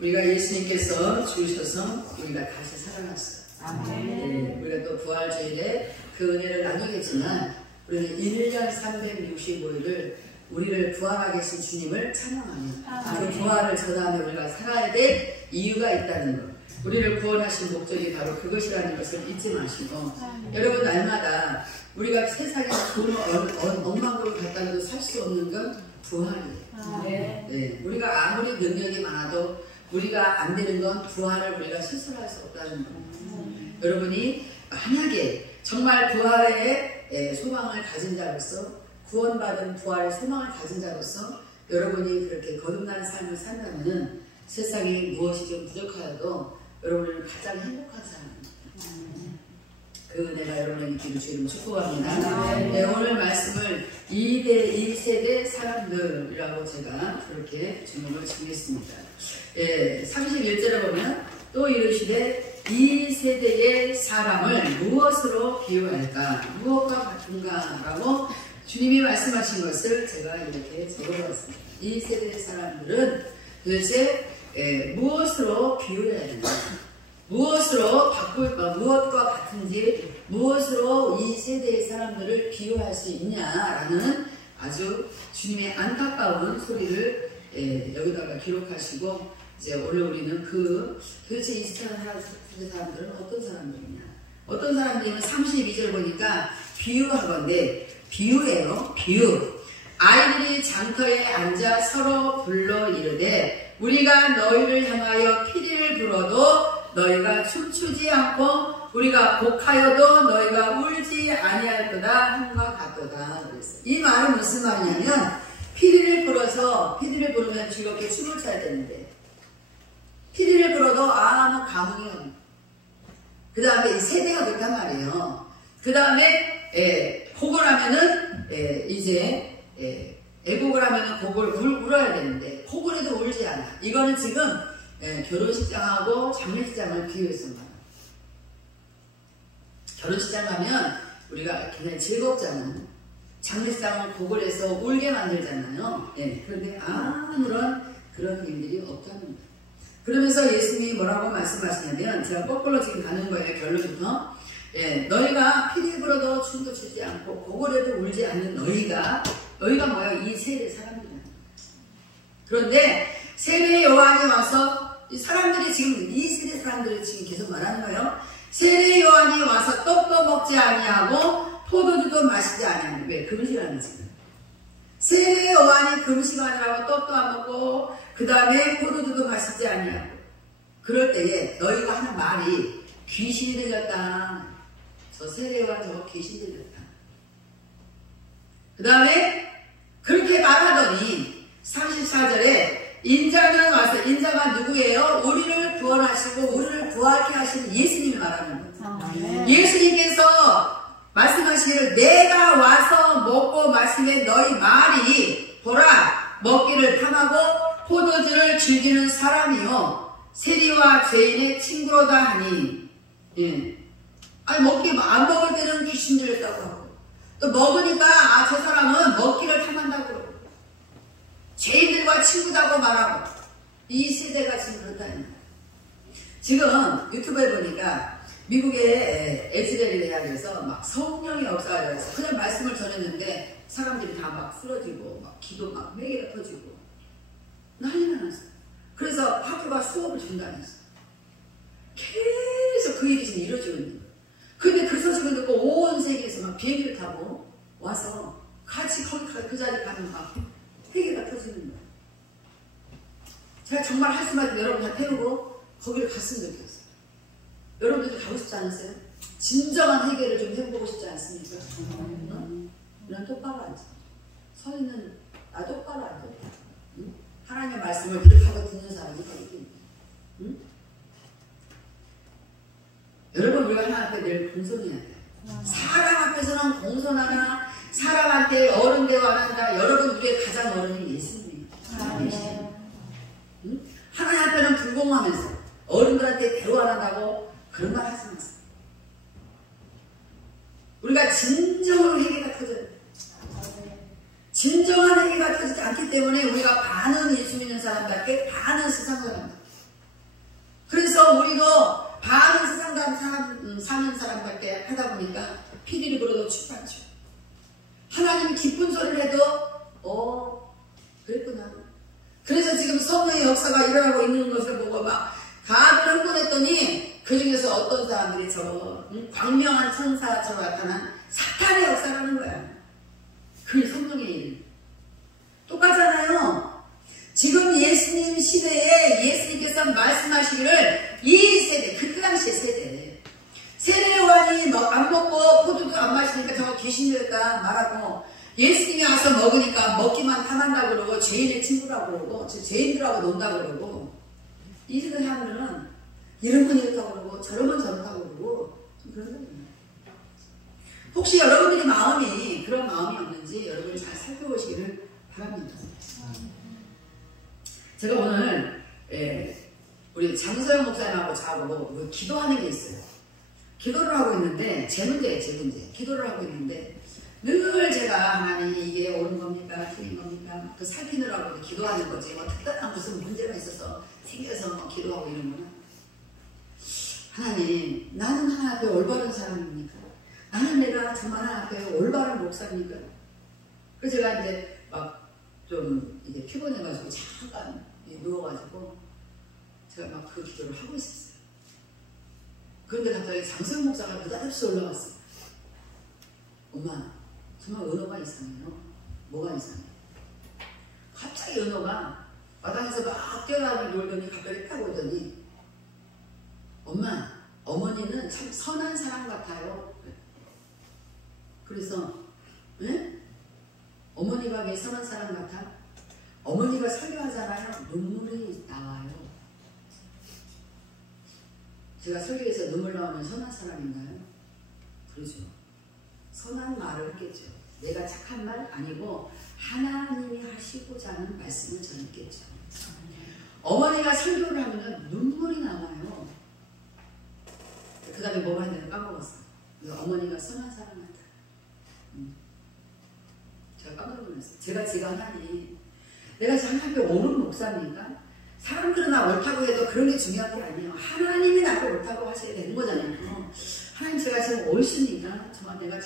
우리가 예수님께서 죽으셔서 우리가 다시 살아났어요. 네, 우리가 또 부활주일에 그 은혜를 나누겠지만 우리는 1년 365일을 우리를 부활하게 하신 주님을 찬양하며 그 부활을 전하며 우리가 살아야 될 이유가 있다는 것, 우리를 구원하신 목적이 바로 그것이라는 것을 잊지 마시고 여러분, 날마다 우리가 세상에 돈 억만으로 갖다 놔도 살 수 없는 건 부활이에요. 네, 우리가 아무리 능력이 많아도 우리가 안 되는 건 부활을 우리가 실천할 수 없다는 겁니다. 여러분이 만약에 정말 부활의 소망을 가진 자로서, 구원받은 부활의 소망을 가진 자로서 여러분이 그렇게 거듭난 삶을 산다면 세상에 무엇이 좀 부족하여도 여러분을 가장 행복한 사람입니다. 그 은혜가 여러분의 있기를 주님을 축복합니다. 네, 오늘 말씀을 2세대 사람들이라고 제가 그렇게 제목을 정했습니다. 31절에 보면 또 이르시되 이 세대의 사람을 무엇으로 비유할까? 무엇과 같은가? 라고 주님이 말씀하신 것을 제가 이렇게 적어봤습니다. 이 세대의 사람들은 도대체 무엇으로 비유해야 되나? 무엇으로 바꿀까? 무엇과 같은지, 무엇으로 이 세대의 사람들을 비유할 수 있냐라는 아주 주님의 안타까운 소리를 여기다가 기록하시고, 이제 오늘 우리는 도대체 이 세대 사람들은 어떤 사람들이냐? 어떤 사람들이면 32절 보니까 비유하건대, 비유예요. 비유. 아이들이 장터에 앉아 서로 불러 이르되 우리가 너희를 향하여 피리를 불어도 너희가 춤추지 않고 우리가 곡하여도 너희가 울지 아니할 거다 함과 같도다. 그랬어요. 이 말은 무슨 말이냐면, 피리를 부르면 즐겁게 춤을 춰야 되는데 피리를 불어도 아무 감흥이 없는, 그 다음에 이 세대가 그렇단 말이에요. 그 다음에 곡을 하면은 이제 애곡을 하면은 곡을 울어야 되는데 곡을 해도 울지 않아. 이거는 지금 결혼식장하고 장례식장을 비유해서 말이야. 결혼식장 가면 우리가 굉장히 즐겁잖아요. 장례식장은 곡을 해서 울게 만들잖아요. 그런데 아무런 그런 일들이 없다는 거예요. 그러면서 예수님이 뭐라고 말씀하시냐면, 제가 거꾸로 지금 가는 거예요. 결론부터. 너희가 피리 불어도 춤도 추지 않고 곡을 해도 울지 않는 너희가 뭐예요? 이 세대 사람들이야. 그런데 세례 요한이 와서 이 사람들이 지금, 이 세대 사람들이 지금 계속 말하는 거예요. 세례 요한이 와서 떡도 먹지 아니하고 포도주도 마시지 아니하고. 왜? 금식하는 지금. 세례 요한이 금식하느라고 떡도 안 먹고 그 다음에 포도주도 마시지 아니하고. 그럴 때에 너희가 하는 말이 귀신이 들렸다. 저 세례 요한 저거 귀신이 들렸다. 그 다음에 그렇게 말하더니 34절에 인자는 와서, 인자가 누구예요? 우리를 구원하시고 우리를 구하게 하시는 예수님이 말하는 거예요. 예수님께서 말씀하시기를 내가 와서 먹고 마시면 너희 말이 보라 먹기를 탐하고 포도주를 즐기는 사람이요 세리와 죄인의 친구로다 하니. 아니 안 먹을 때는 귀신 들렸다고 하고 또 먹으니까 저 사람은 먹기를 탐한다고 그러고 죄인들과 친구다고 말하고. 이 세대가 지금 그렇다는 거예요. 지금 유튜브에 보니까 미국의 에즈벨 대학에서 막 성령의 역사가 일어나서 그냥 말씀을 전했는데 사람들이 다 막 쓰러지고 막 기도 막 회개가 터지고 난리가 났어요. 그래서 학교가 수업을 중단했어요. 계속 그 일이 지금 이루어지고 있는 거예요. 근데 그 소식을 듣고 온 세계에서 막 비행기를 타고 와서 같이 거기 그 자리에 가면 막 회개가 터지는 거예요. 제가 정말 할 수만 있으면 여러분 다 태우고 거기를 갔으면 좋겠어요. 여러분들도 가고 싶지 않으세요? 진정한 회개를 좀 해보고 싶지 않습니까? 난 똑바로 앉아. 서 있는 나 똑바로 앉아. 하나님의 말씀을 기록하고 듣는 사람이 어디 있니? 여러분, 우리가 하나님 앞에 늘 공손해야 돼요. 사람 앞에서는 공손하나 사람한테 어른 대화 안 한다. 여러분, 우리의 가장 어른이 예수님이에요. 하나님 앞에는 불공하면서 어른들한테 대화 안 한다고 그런 말 하지 마세요. 우리가 진정으로 회개가 터져요. 진정한 회개가 터지지 않기 때문에 우리가 반은 예수 믿는 사람답게 반은 세상 사람들. 그래서 우리도 반은 세상 사는 사람밖에 하다 보니까 피디를 불어도 춥죠. 하나님이 기쁜 소리를 해도 그랬구나. 그래서 지금 성령의 역사가 일어나고 있는 것을 보고 막 다들 흥분했더니 그 중에서 어떤 사람들이 저 광명한 천사처럼 나타난 사탄의 역사라는 거야. 그게 성령의 일. 똑같잖아요. 지금 예수님 시대에 예수님께서 말씀하시기를 이 세대, 그때 당시의 세대 요한이 안 먹고 포도도 안 마시니까 저거 귀신 들었다 말하고, 예수님이 와서 먹으니까 먹기만 탐한다고 그러고 죄인의 친구라고 그러고 죄인들하고 논다고 그러고, 이 세대 사람들은 이런 건 이렇다고 그러고 저런 건 저렇다고 그러고 그런 거예요. 혹시 여러분들의 마음이 그런 마음이 없는지 여러분이 잘 살펴보시기를 바랍니다. 제가 오늘 우리 장소영 목사님하고 저하고 기도하는 게 있어요. 기도를 하고 있는데 제 문제 기도를 하고 있는데 늘 제가 하나님 이게 옳은 겁니까 틀린 겁니까 그 살피느라고 기도하는 거지 뭐 특별한 무슨 문제가 있어서 생겨서 기도하고 이러면, 하나님 나는 하나님 앞에 올바른 사람입니까? 나는 내가 정말 하나님 앞에 올바른 목사입니까? 그래서 제가 이제 막 좀 이제 피곤해가지고 잠깐 누워가지고 제가 막 그 기도를 하고 있었어요. 그런데 갑자기 장소영 목사가 느닷없이 올라왔어요. 엄마 정말 은호가 이상해요. 뭐가 이상해? 갑자기 은호가 마당에서 막 뛰어나가며 놀더니 갑자기 딱 오더니, 엄마 어머니는 참 선한 사람 같아요. 그래서 네? 어머니가 왜 선한 사람 같아? 어머니가 설교하잖아요. 눈물이 나와요. 제가 설교에서 눈물 나오면 선한 사람인가요? 그러죠. 선한 말을 했겠죠. 내가 착한 말 아니고 하나님이 하시고자 하는 말씀을 전했겠죠. 어머니가 설교를 하면 눈물이 나와요. 그 다음에 뭐 하는지 까먹었어요. 어머니가 선한 사람 같아. 제가 깜짝 놀랐어요. 제가 하나님, 내가 하나님께 옳은 목사입니까? 사람들은 나 옳다고 해도 그런 게 중요한 게 아니에요. 하나님이 나를 옳다고 하셔야 되는 거잖아요. 하나님 제가 지금 옳습니까? 정말 내가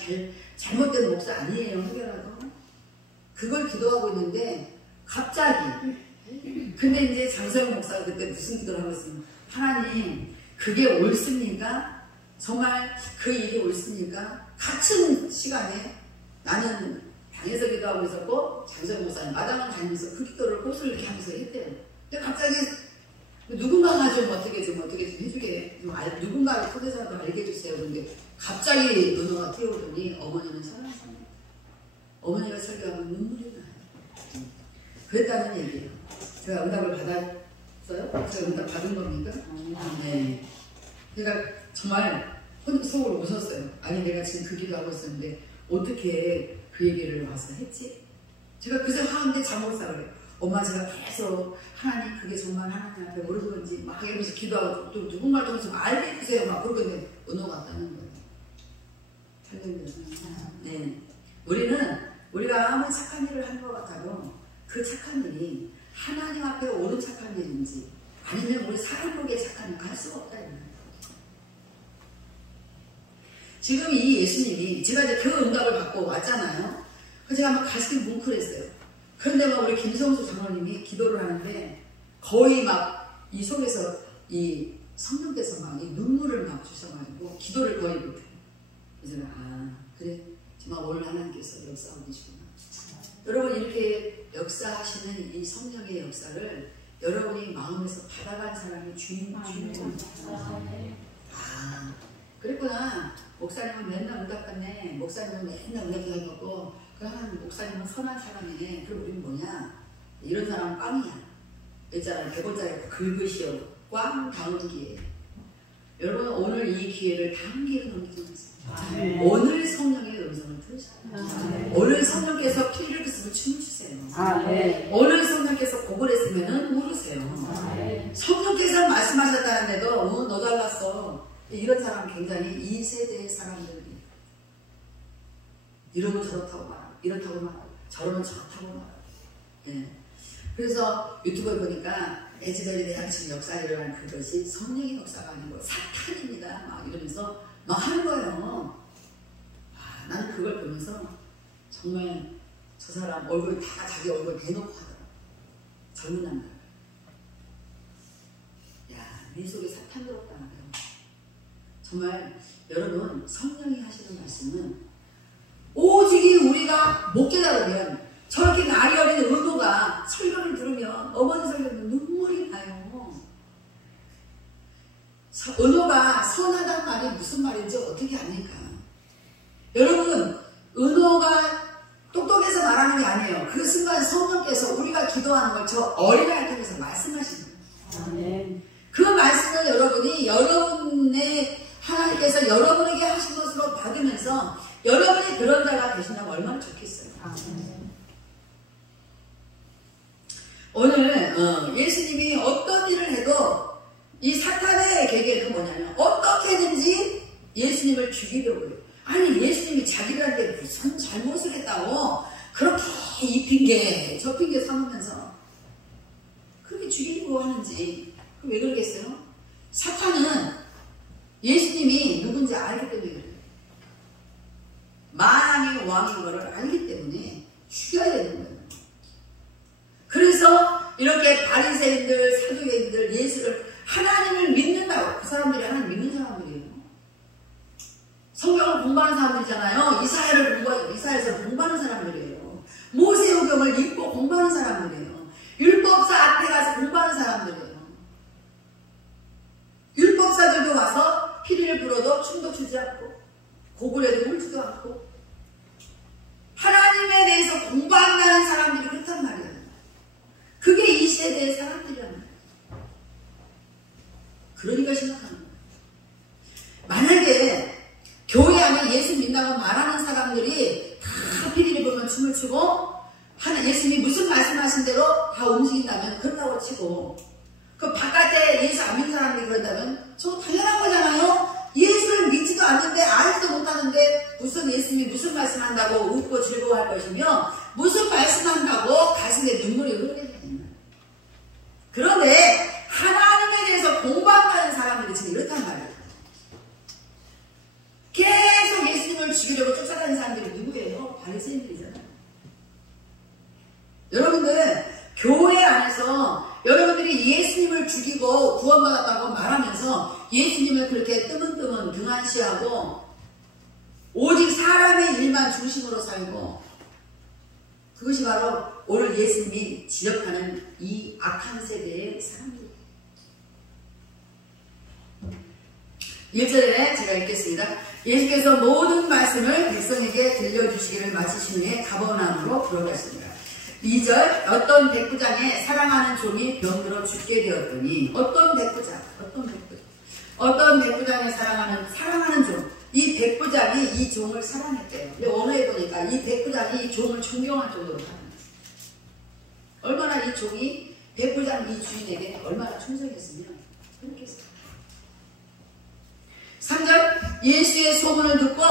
잘못된 목사 아니에요. 혹여라도 그걸 기도하고 있는데 갑자기, 근데 이제 장소영 목사가 그때 무슨 기도를 하고 있으면, 하나님 그게 옳습니까? 정말 그 일이 옳습니까? 같은 시간에 나는 방에서 기도하고 있었고 장소영 목사는 마당을 다니면서 그 기도를 꽃을 이렇게 하면서 했대요. 근데 갑자기 누군가가 좀 어떻게 해주게, 누군가를 초대자도 알게 해주세요. 그런데 갑자기 은호가 뛰어오더니 어머니는 선한 사람, 어머니가 설교하면 눈물이 나요. 그랬다는 얘기예요. 제가 응답을 받았어요? 제가 응답 받은 겁니까? 네. 그러니까 정말 속으로 웃었어요. 아니 내가 지금 그 기도하고 있었는데 어떻게 그 얘기를 와서 했지? 제가 그새 하는데 장목사 그래요. 엄마 제가 계속 하나님 그게 정말 하나님 앞에 옳은 건지 막 이러면서 기도하고 또 누군가를 통해서 알게 해주세요 막 그러고 있는데 은호가 왔다는 거예요. 네. 우리가 아무리 착한 일을 한 것 같아도 그 착한 일이 하나님 앞에 옳은 착한 일인지 아니면 우리 사람 보기에 착한 일 알 수가 없다. 지금 이 예수님이 제가 이제 그 응답을 받고 왔잖아요. 그래서 제가 막 가슴이 뭉클했어요. 그런데 막 우리 김성수 장로님이 기도를 하는데 거의 막 이 속에서 이 성령께서 막 이 눈물을 막 주셔가지고 기도를 거의 못해요. 그래서 그래 정말 오늘 하나님께서 역사하고 계시구나. 여러분 이렇게 역사하시는 이 성령의 역사를 여러분이 마음에서 받아간 사람이 주인공입니다. 그랬구나. 목사님은 맨날 응답받네. 목사님은 맨날 응답받고 그 하나님 목사님은 선한 사람이네. 그럼 우리는 뭐냐? 이런 사람은 꽝이야. 있잖아요. 100원짜리 긁으시오. 꽝 다운 기회. 여러분 오늘 이 기회를 다음 기회로 넘기세요. 오늘 성령의 음성을 들으셔요. 오늘 성령께서 피를 끄으면 춤을 추세요. 오늘 성령께서 곡을 했으면 울으세요. 성령께서 말씀하셨다는데도 너 잘났어. 이런 사람 굉장히 이 세대의 사람들이 이러면 저렇다고 말하고 이렇다고 말하고 저러면 저렇다고 말하고. 예. 그래서 유튜브에 보니까 에즈벨에 대한 지금 역사가 일어난 그것이 성령의 역사가 아니고 사탄입니다. 막 이러면서 막 하는 거예요. 아, 나는 그걸 보면서 정말 저 사람 얼굴 다 자기 얼굴 대놓고 하더라. 젊은 남자. 야, 네 속에 사탄 들었다. 정말 여러분 성령이 하시는 말씀은 오직이 우리가 못 깨달으면 저렇게 날이 어린 은호가 설교를 들으면 어머니 설교는 눈물이 나요. 은호가 선하다는 말이 무슨 말인지 어떻게 압니까? 여러분 은호가 똑똑해서 말하는 게 아니에요. 그 순간 성령께서 우리가 기도하는 걸 저 어린아이 통해서 말씀하시는 거예요. 그 말씀을 여러분이 여러분의 하나님께서 여러분에게 하신 것으로 받으면서 여러분이 그런 자가 되신다면 얼마나 좋겠어요. 오늘 예수님이 어떤 일을 해도 이 사탄의 계획은 뭐냐면 어떻게든지 예수님을 죽이려고 해요. 아니 예수님이 자기들한테 무슨 잘못을 했다고 그렇게 이 핑계 저 핑계 삼으면서 그렇게 죽이려고 하는지 왜 그러겠어요? 사탄은 예수님이 누군지 알기 때문에 그래요. 만왕의 왕인 것을 알기 때문에 죽여야 되는 거예요. 그래서 이렇게 바리새인들, 사두개인들, 예수를 하나님을 믿는다고 그 사람들이 하나님 믿는 사람들이에요. 성경을 공부하는 사람들이잖아요. 이사야에서 공부하는 사람들이에요. 모세오경을 읽고 공부하는 사람들이에요. 율법사 앞에 가서 공부하는 사람들이에요. 율법사들도 와서 피리를 불어도 춤도 추지 않고 고글에도 울지도 않고 하나님에 대해서 공부한다는 사람들이 그렇단 말이에요. 그게 이 세대의 사람들이란 말이에요. 그러니까 심각한 거예요. 만약에 교회 안에 예수 믿는다고 말하는 사람들이 다 피리를 보면 춤을 추고 예수님이 무슨 말씀하신 대로 다 움직인다면 그렇다고 치고 그 바깥에 예수 안 믿는 사람들이 그런다면 저거 당연한 거잖아요. 예수를 믿지도 않는데 알지도 못하는데 무슨 예수님이 무슨 말씀한다고 웃고 즐거워할 것이며 무슨 말씀한다고 가슴에 눈물이 흐르게 됩니다. 그런데 하나님에 대해서 공부한다는 사람들이 지금 이렇단 말이에요. 계속 예수님을 죽이려고 쫓아다니는 사람들이 누구예요? 바리새인들이잖아요. 여러분들 교회 안에서 여러분들이 예수님을 죽이고 구원받았다고 말하면서 예수님을 그렇게 뜨문뜨문 등한시하고 오직 사람의 일만 중심으로 살고 그것이 바로 오늘 예수님이 지적하는 이 악한 세대의 사람들이에요. 1절에 제가 읽겠습니다. 예수께서 모든 말씀을 백성에게 들려주시기를 마치신 후에 가버나움으로 들어가십니다. 2절 어떤 백부장의 사랑하는 종이 병들어 죽게 되었더니 어떤 백부장의 사랑하는 종 이 백부장이 이 종을 사랑했대요. 근데 오늘 보니까 이 백부장이 이 종을 존경할 정도로 사랑했어요. 얼마나 이 종이 백부장 이 주인에게 얼마나 충성했으면 그렇게 했어요. 3절 예수의 소문을 듣고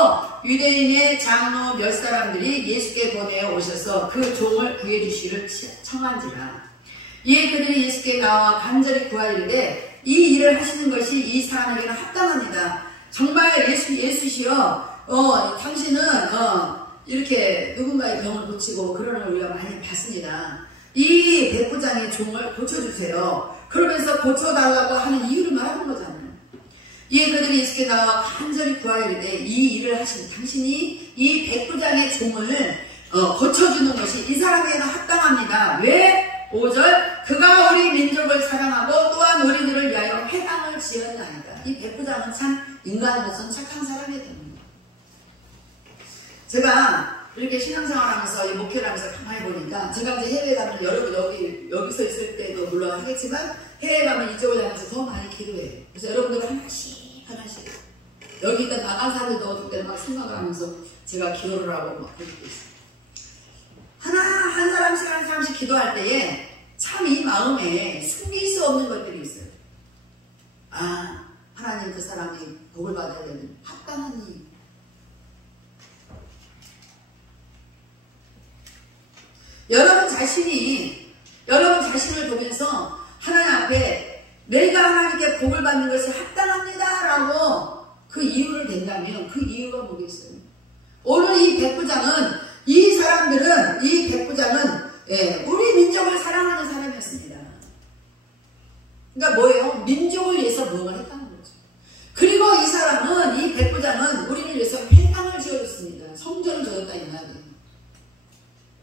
유대인의 장로 몇 사람들이 예수께 보내어 오셔서 그 종을 구해주시기를 청한지라. 이에 그들이 예수께 나와 간절히 구하이르되 이 일을 하시는 것이 이 사람에게는 합당합니다. 정말 예수시여 당신은 이렇게 누군가의 병을 고치고 그런 걸 우리가 많이 봤습니다. 이 백부장의 종을 고쳐주세요. 그러면서 고쳐달라고 하는 이유를 말하는 거잖아요. 이에 그들이 예수께 나와 간절히 구하이르되 이 일을 하신 당신이 이 백부장의 종을 고쳐주는 것이 이 사람에게는 합당합니다. 왜? 5절 그가 우리 민족을 사랑하고 또한 우리들을 위하여 회당을 지었나이다. 이 백부장은 참 인간으로서는 착한 사람이 됩니다. 제가 이렇게 신앙생활하면서 이 목회를 하면서 가만히 보니까 제가 이제 해외에 가면 여러분 여기서 있을 때도 물론 하겠지만 해외에 가면 이쪽을 향해서 더 많이 기도해요. 그래서 여러분들 하나씩 여기 있다 나간 사람들도 어떨 때는 막 생각을 하면서 제가 기도를 하고 막 그러고 있어요. 한 사람씩 기도할 때에 참 이 마음에 숨길 수 없는 것들이 있어요. 아, 하나님 그 사람이 복을 받아야 되는 합당한 일. 여러분 자신을 보면서 하나님 앞에 내가 하나님께 복을 받는 것이 합당합니다 라고 그 이유를 댄다면 그 이유가 뭐겠어요? 오늘 이 백부장은 이 백부장은 우리 민족을 사랑하는 사람이었습니다. 그러니까 뭐예요? 민족을 위해서 무엇을 했다는 거죠. 그리고 이 백부장은 우리를 위해서 회당을 지어줬습니다. 성전을 지었다 이 말이에요.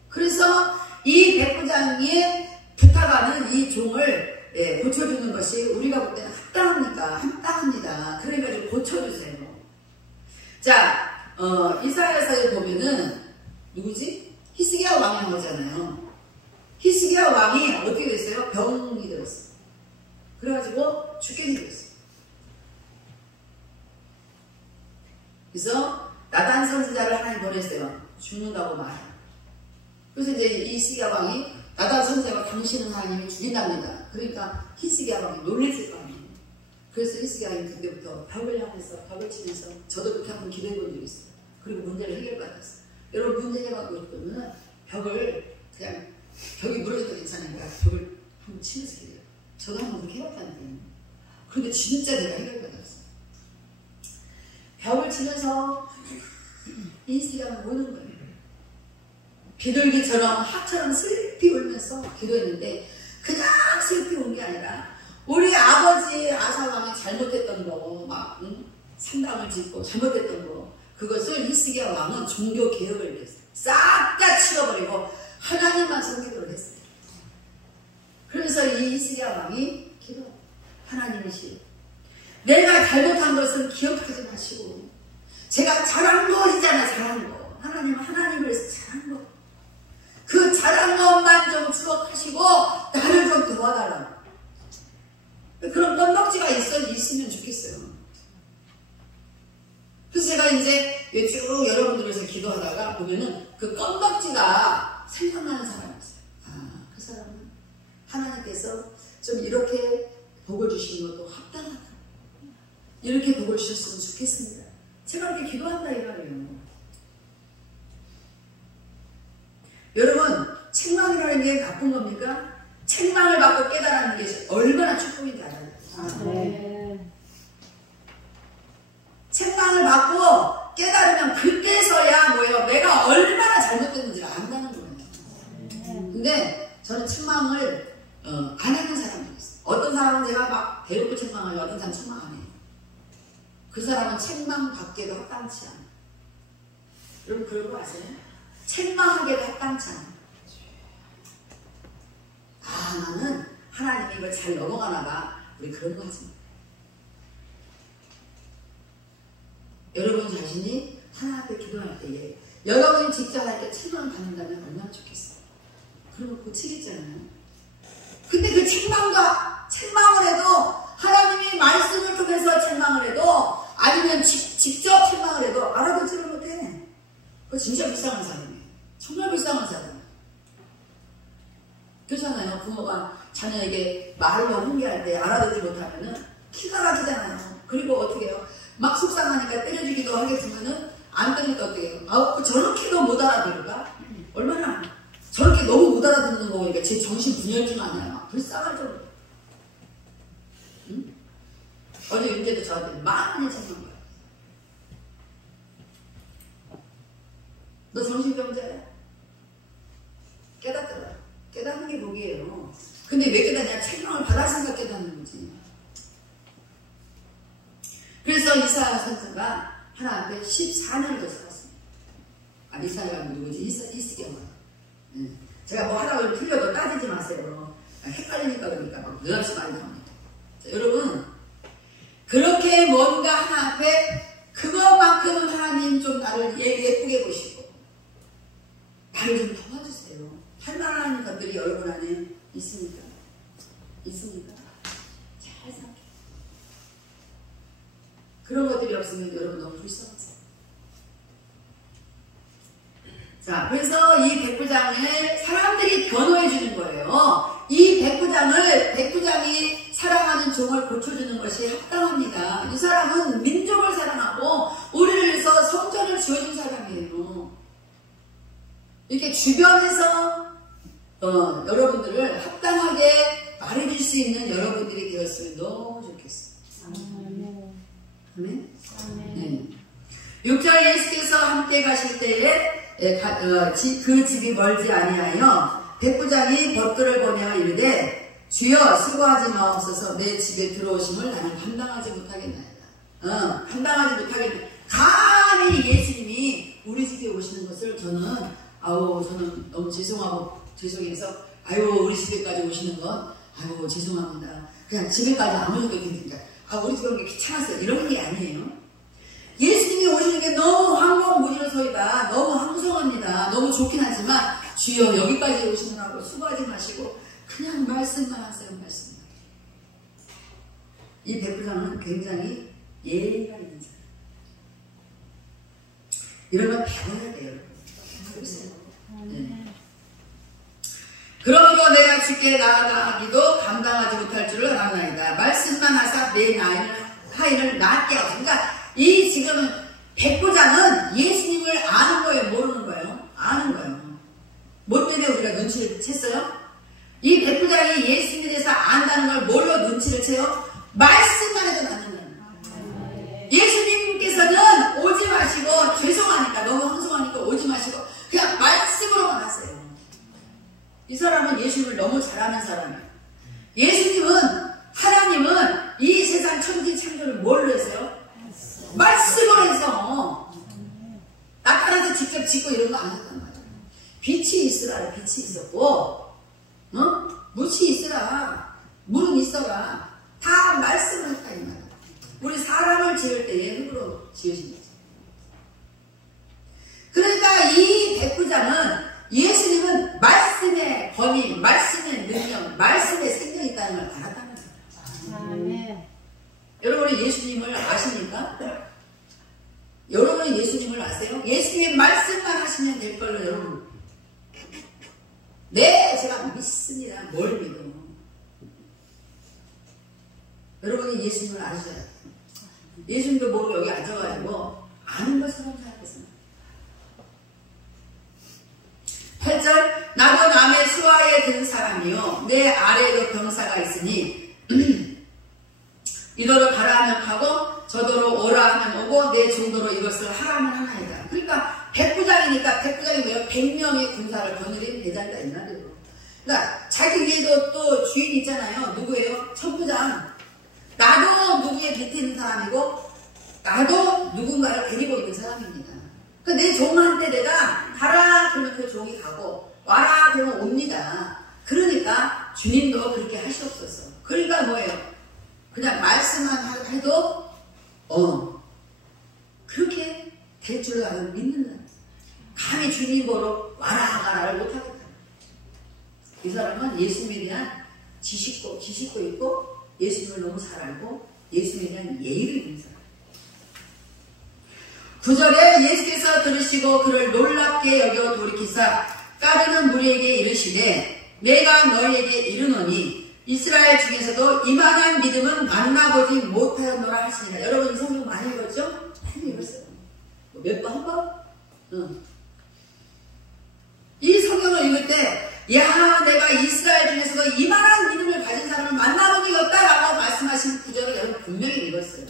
그래서 이 백부장이 부탁하는 이 종을 고쳐주는 것이 우리가 볼 때는 합당합니다. 그래가지고 고쳐주세요. 자, 이사야서에 보면은 누구지? 히스기야 왕이 나오잖아요. 히스기야 왕이 어떻게 됐어요? 병이 들었어요. 그래가지고 죽게 생겼어요. 그래서 나단 선지자를 하나님 보냈어요. 죽는다고 말해요. 그래서 이제 이 히스기야 왕이 나단 선지자가 당신은 하나님이 죽인답니다. 그러니까 히스기야 왕이 놀랬을 거 아니에요. 그래서 히스기야 왕이 그때부터 벽을 향해서 벽을 치면서 저도 그렇게 한번 기도해 본 적이 있어요. 그리고 문제를 해결받았어요. 여러분 문제 해결받고 있으면 벽을 그냥 벽이 무너져도 괜찮으니까 벽을 한번 치면서 해요. 저도 한번 그렇게 해봤다니까요. 그런데 진짜 내가 해결받았어요. 벽을 치면서 히스기야가 우는 거예요. 비둘기처럼 학처럼 슬피 울면서 기도했는데 그냥 슬피 운 게 아니라 우리 아버지 아사왕이 잘못했던 거 막 상담을 짓고 잘못했던 거 그것을 히스기야 왕은 종교 개혁을 했어요. 싹 다 치워버리고 하나님만 섬기도록 했어요. 그래서 이 히스기야 왕이 기도 하나님이시여 내가 잘못한 것은 기억하지 마시고 제가 잘한 거이잖아. 잘한 거 하나님은 하나님을 위해서 잘한 거 그 잘한 것만 좀 추억하시고 나를 좀 도와달라고. 그런 껌덕지가 있으면 좋겠어요. 그래서 제가 이제 쭉 여러분들 위해서 기도하다가 보면은 그 껌덕지가 생각나는 사람이 있어요. 아, 그 사람은 하나님께서 좀 이렇게 복을 주시는 것도 합당하다. 이렇게 복을 주셨으면 좋겠습니다. 제가 이렇게 기도한다 이 말이에요. 여러분 책망이라는 게 나쁜 겁니까? 책망을 받고 깨달아는 게 얼마나 축복인지 알아요. 네. 책망을 받고 깨달으면 그때서야 뭐예요? 내가 얼마나 잘못됐는지를 안다는 거예요. 근데 저는 책망을 안 하는 사람도 있어요. 어떤 사람은 제가 막 대놓고 책망하고 어떤 사람은 책망 안 해요. 그 사람은 책망 받기도 합당치 않아요. 여러분 그런 거 아세요? 책망하기도 합당치 않아요. 아 나는 하나님이 이걸 잘 넘어가나 봐. 우리 그런 거 하지 마. 여러분 자신이 하나님 앞에 기도할 때에 여러분이 직접 할 때 책망을 받는다면 얼마나 좋겠어요. 그러면 고치겠잖아요. 근데 그 책망을 해도 하나님이 말씀을 통해서 책망을 해도 아니면 직접 책망을 해도 알아듣지를 못해. 그거 진짜 불쌍한 사람이에요. 정말 불쌍한 사람. 그렇잖아요. 부모가 자녀에게 말로 훈계할 때 알아듣지 못하면은 키가 막히잖아요. 그리고 어떻게 해요? 막 속상하니까 때려주기도 하겠지만은 안 때리니까 어떻게 해요? 아우 저렇게도 못 알아들을까? 얼마나 저렇게 너무 못 알아듣는 거 보니까 제 정신 분열증 아니야. 막 불쌍하죠. 응? 어제 윤재도 저한테 많이 찾는 거야. 너 정신병자야? 깨닫더라. 깨닫는 게 복이에요. 근데 왜 깨닫냐? 책망을 받았으니까 깨닫는 거지. 그래서 이사야 선지자가 하나님 앞에 14년을 더 살았습니다. 아, 이사야가 누구지? 히스기야. 제가 뭐 하라고 틀려도 따지지 마세요. 헷갈리니까 그러니까 막 느닷없이 많이 나옵니다. 자, 여러분 그렇게 뭔가 하나님 앞에 그것만큼은 하나님 좀 나를 예쁘게 보시고 나를 좀 도와주세요. 할 만한 것들이 여러분 안에 있습니까? 있습니까? 잘 생각해. 그런 것들이 없으면 여러분 너무 불쌍하세요. 자, 그래서 이 백부장을 사람들이 변호해 주는 거예요. 이 백부장이 사랑하는 종을 고쳐주는 것이 합당합니다. 이 사람은 민족을 사랑하고 우리를 위해서 성전을 지어준 사람이에요. 이렇게 주변에서 여러분들을 합당하게 말해줄 수 있는 여러분들이 되었으면 너무 좋겠어요. 아멘. 네. 6절 예수께서 함께 가실 때에 그 집이 멀지 아니하여 백부장이 벗들을 보며 이르되 주여 수고하지 마옵소서 내 집에 들어오심을 나는 감당하지 못하겠나이다. 감당하지 못하겠다. 감히 예수님이 우리 집에 오시는 것을 저는 너무 죄송해서 우리 집에까지 오시는 건 죄송합니다. 그냥 집에까지 안 오셔도 되니까 우리 집에 오는 게 귀찮았어요. 이런 게 아니에요. 예수님이 오시는 게 너무 황공무지로서이다. 너무 황송합니다. 너무 좋긴 하지만 주여 여기까지 오시느라고 수고하지 마시고 그냥 말씀만 하세요. 말씀만. 이 백부장은 굉장히 예의가 있는 사람. 이런 건 배워야 돼요. 네. 그러므로 내가 주께 나아가기도 감당하지 못할 줄을 아나이다. 말씀만 하사 내 하인을 낫게 하소서. 그러니까 이 지금 백부장은 예수님을 아는 거예요? 모르는 거예요? 아는 거예요. 뭐 때문에 우리가 눈치를 챘어요? 이 백부장이 예수님에 대해서 안다는 걸 뭘로 눈치를 채요? 말씀만 해도 낫는 거예요. 예수님께서는 오지 마시고 죄송하니까 너무 황송하니까 오지 마시고 그냥 말씀으로만 하세요. 이 사람은 예수님을 너무 잘 아는 사람이에요. 하나님은 이 세상 천지창조를 뭘로 했어요? 말씀을 해서 나타나서 직접 짓고 이런 거 안 했단 말이에요. 빛이 있으라 빛이 있었고 묻이 있으라 물은 있어라 다 말씀을 했다 이 말이에요. 우리 사람을 지을 때에 흙으로 지으신 거죠. 그러니까 이 백부장은 예수님은 말씀의 권위, 말씀의 능력, 말씀의 생명이 있다는 걸 알았다는 거예요. 여러분이 예수님을 아십니까? 여러분이 예수님을 아세요? 예수님의 말씀만 하시면 될 걸로 여러분. 네, 제가 믿습니다. 뭘 믿어? 여러분이 예수님을 아셔야 돼요. 예수님도 모르고 여기 앉아가지고 아는 것처럼 살겠습니다. 8절 나도 남의 수하에 든 사람이요 내 아래에도 병사가 있으니 이도로 가라 하면 가고 저도로 오라 하면 오고 내 정도로 이것을 하라면 하나이다. 그러니까 백부장이니까 백부장이 왜요? 100명의 군사를 거느린 대장이다 이 말이에요. 그러니까 자기 위에도 또 주인 있잖아요. 누구예요? 천부장. 나도 누구의 밑에 있는 사람이고 나도 누군가를 데리고 있는 사람입니다. 그러니까 내 종한테 내가 가라 그러면 그 종이 가고 와라 그러면 옵니다. 그러니까 주님도 그렇게 하시옵소서. 그러니까 뭐예요? 그냥 말씀만 해도 그렇게 될 줄 나는 믿는다. 감히 주님 보러 와라 가라를 못하겠다. 이 사람은 예수님에 대한 지식도 있고 예수님을 너무 잘 알고 예수님에 대한 예의를 있는 사람. 9절에 예수께서 들으시고 그를 놀랍게 여겨 돌이키사 따르는 무리에게 이르시되 내가 너희에게 이르노니 이스라엘 중에서도 이만한 믿음은 만나보지 못하였노라 하시니라. 여러분 이 성경 많이 읽었죠? 많이 읽었어요. 몇 번? 한 번? 이 성경을 읽을 때 내가 이스라엘 중에서도 이만한 믿음을 가진 사람을 만나본 적이 없다라고 말씀하신 구절을 여러분 분명히 읽었어요.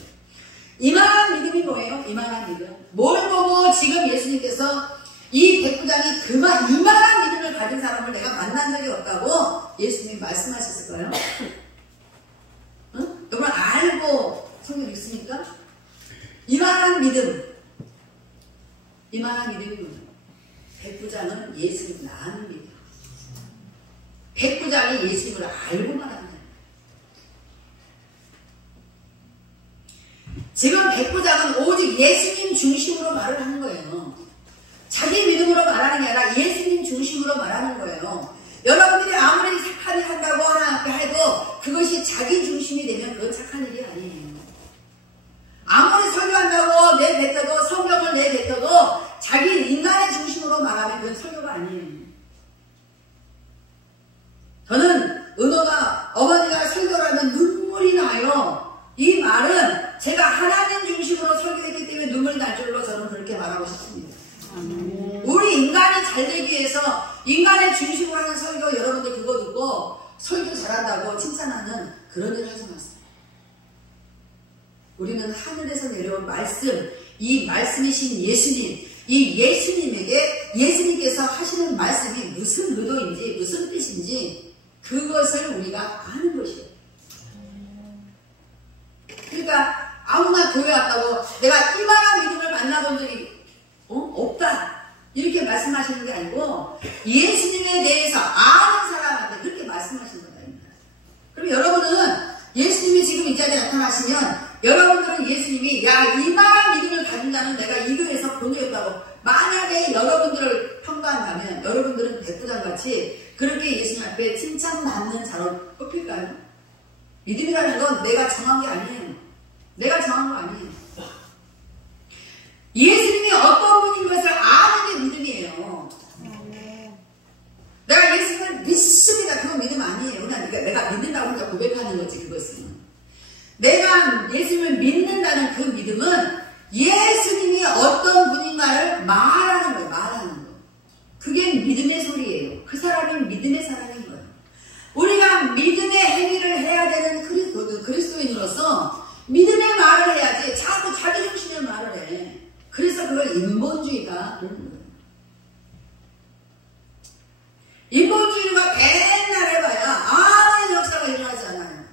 이만한 믿음이 뭐예요? 이만한 믿음. 뭘 보고 지금 예수님께서 이 백부장이 이만한 믿음을 가진 사람을 내가 만난 적이 없다고 예수님이 말씀하셨을까요? 응? 여러분 알고 성경 읽습니까? 이만한 믿음. 이만한 믿음이 뭐예요? 백부장은 예수님을 아는 믿음. 백부장이 예수님을 알고 말하는 거예요. 지금 백부장은 오직 예수님 중심으로 말을 하는 거예요. 자기 믿음으로 말하는 게 아니라 예수님 중심으로 말하는 거예요. 여러분들이 아무리 착한 일 한다고 해도 그것이 자기 중심이 되면 그건 착한 일이 아니에요. 아무리 설교한다고 내뱉어도 성경을 내뱉어도 자기 인간의 중심으로 말하면 그건 설교가 아니에요. 저는 어머니가 설교를 하면 눈물이 나요. 이 말은 제가 하나님 중심으로 설교했기 때문에 눈물이 날 줄로 저는 그렇게 말하고 싶습니다. 우리 인간이 잘 되기 위해서 인간의 중심으로 하는 설교 여러분들 그거 듣고 설교 잘한다고 칭찬 우리는 하늘에서 내려온 말씀, 이 말씀이신 예수님, 이 예수님에게 예수님께서 하시는 말씀이 무슨 의도인지 무슨 뜻인지 그것을 우리가 아는 것이에요. 그러니까 아무나 교회 왔다고 내가 이만한 믿음을 만나본 적이 없다 이렇게 말씀하시는 게 아니고 예수님에 대해서 아는 사람한테 그렇게 말씀하시는 거다. 그럼 여러분은 예수님이 지금 이 자리에 나타나시면 여러분들은 예수님이 야 이만한 믿음을 가진 자는 내가 이 교회에서 본 적이 없다고 만약에 여러분들을 평가한다면 여러분들은 백부장같이 그렇게 예수님 앞에 칭찬받는 자로 뽑힐까요? 믿음이라는 건 내가 정한 게 아니에요. 내가 정한 거 아니에요. 예수님이 어떤 분인 것을 아는 게 믿음이에요. 내가 예수님을 믿습니다. 그건 믿음 아니에요. 내가 믿는다고 혼자 고백하는 거지 그것은. 내가 예수님을 믿는다는 그 믿음은 예수님이 어떤 분인가를 말하는 거예요. 말하는 거. 그게 믿음의 소리예요. 그 사람이 믿음의 사람인 거예요. 우리가 믿음의 행위를 해야 되는 그리스도인으로서 믿음의 말을 해야지 자꾸 자기 중심의 말을 해. 그래서 그걸 인본주의다 그러는 거예요. 인본주의가 맨날 해봐야 아무런 역사가 일어나지 않아요.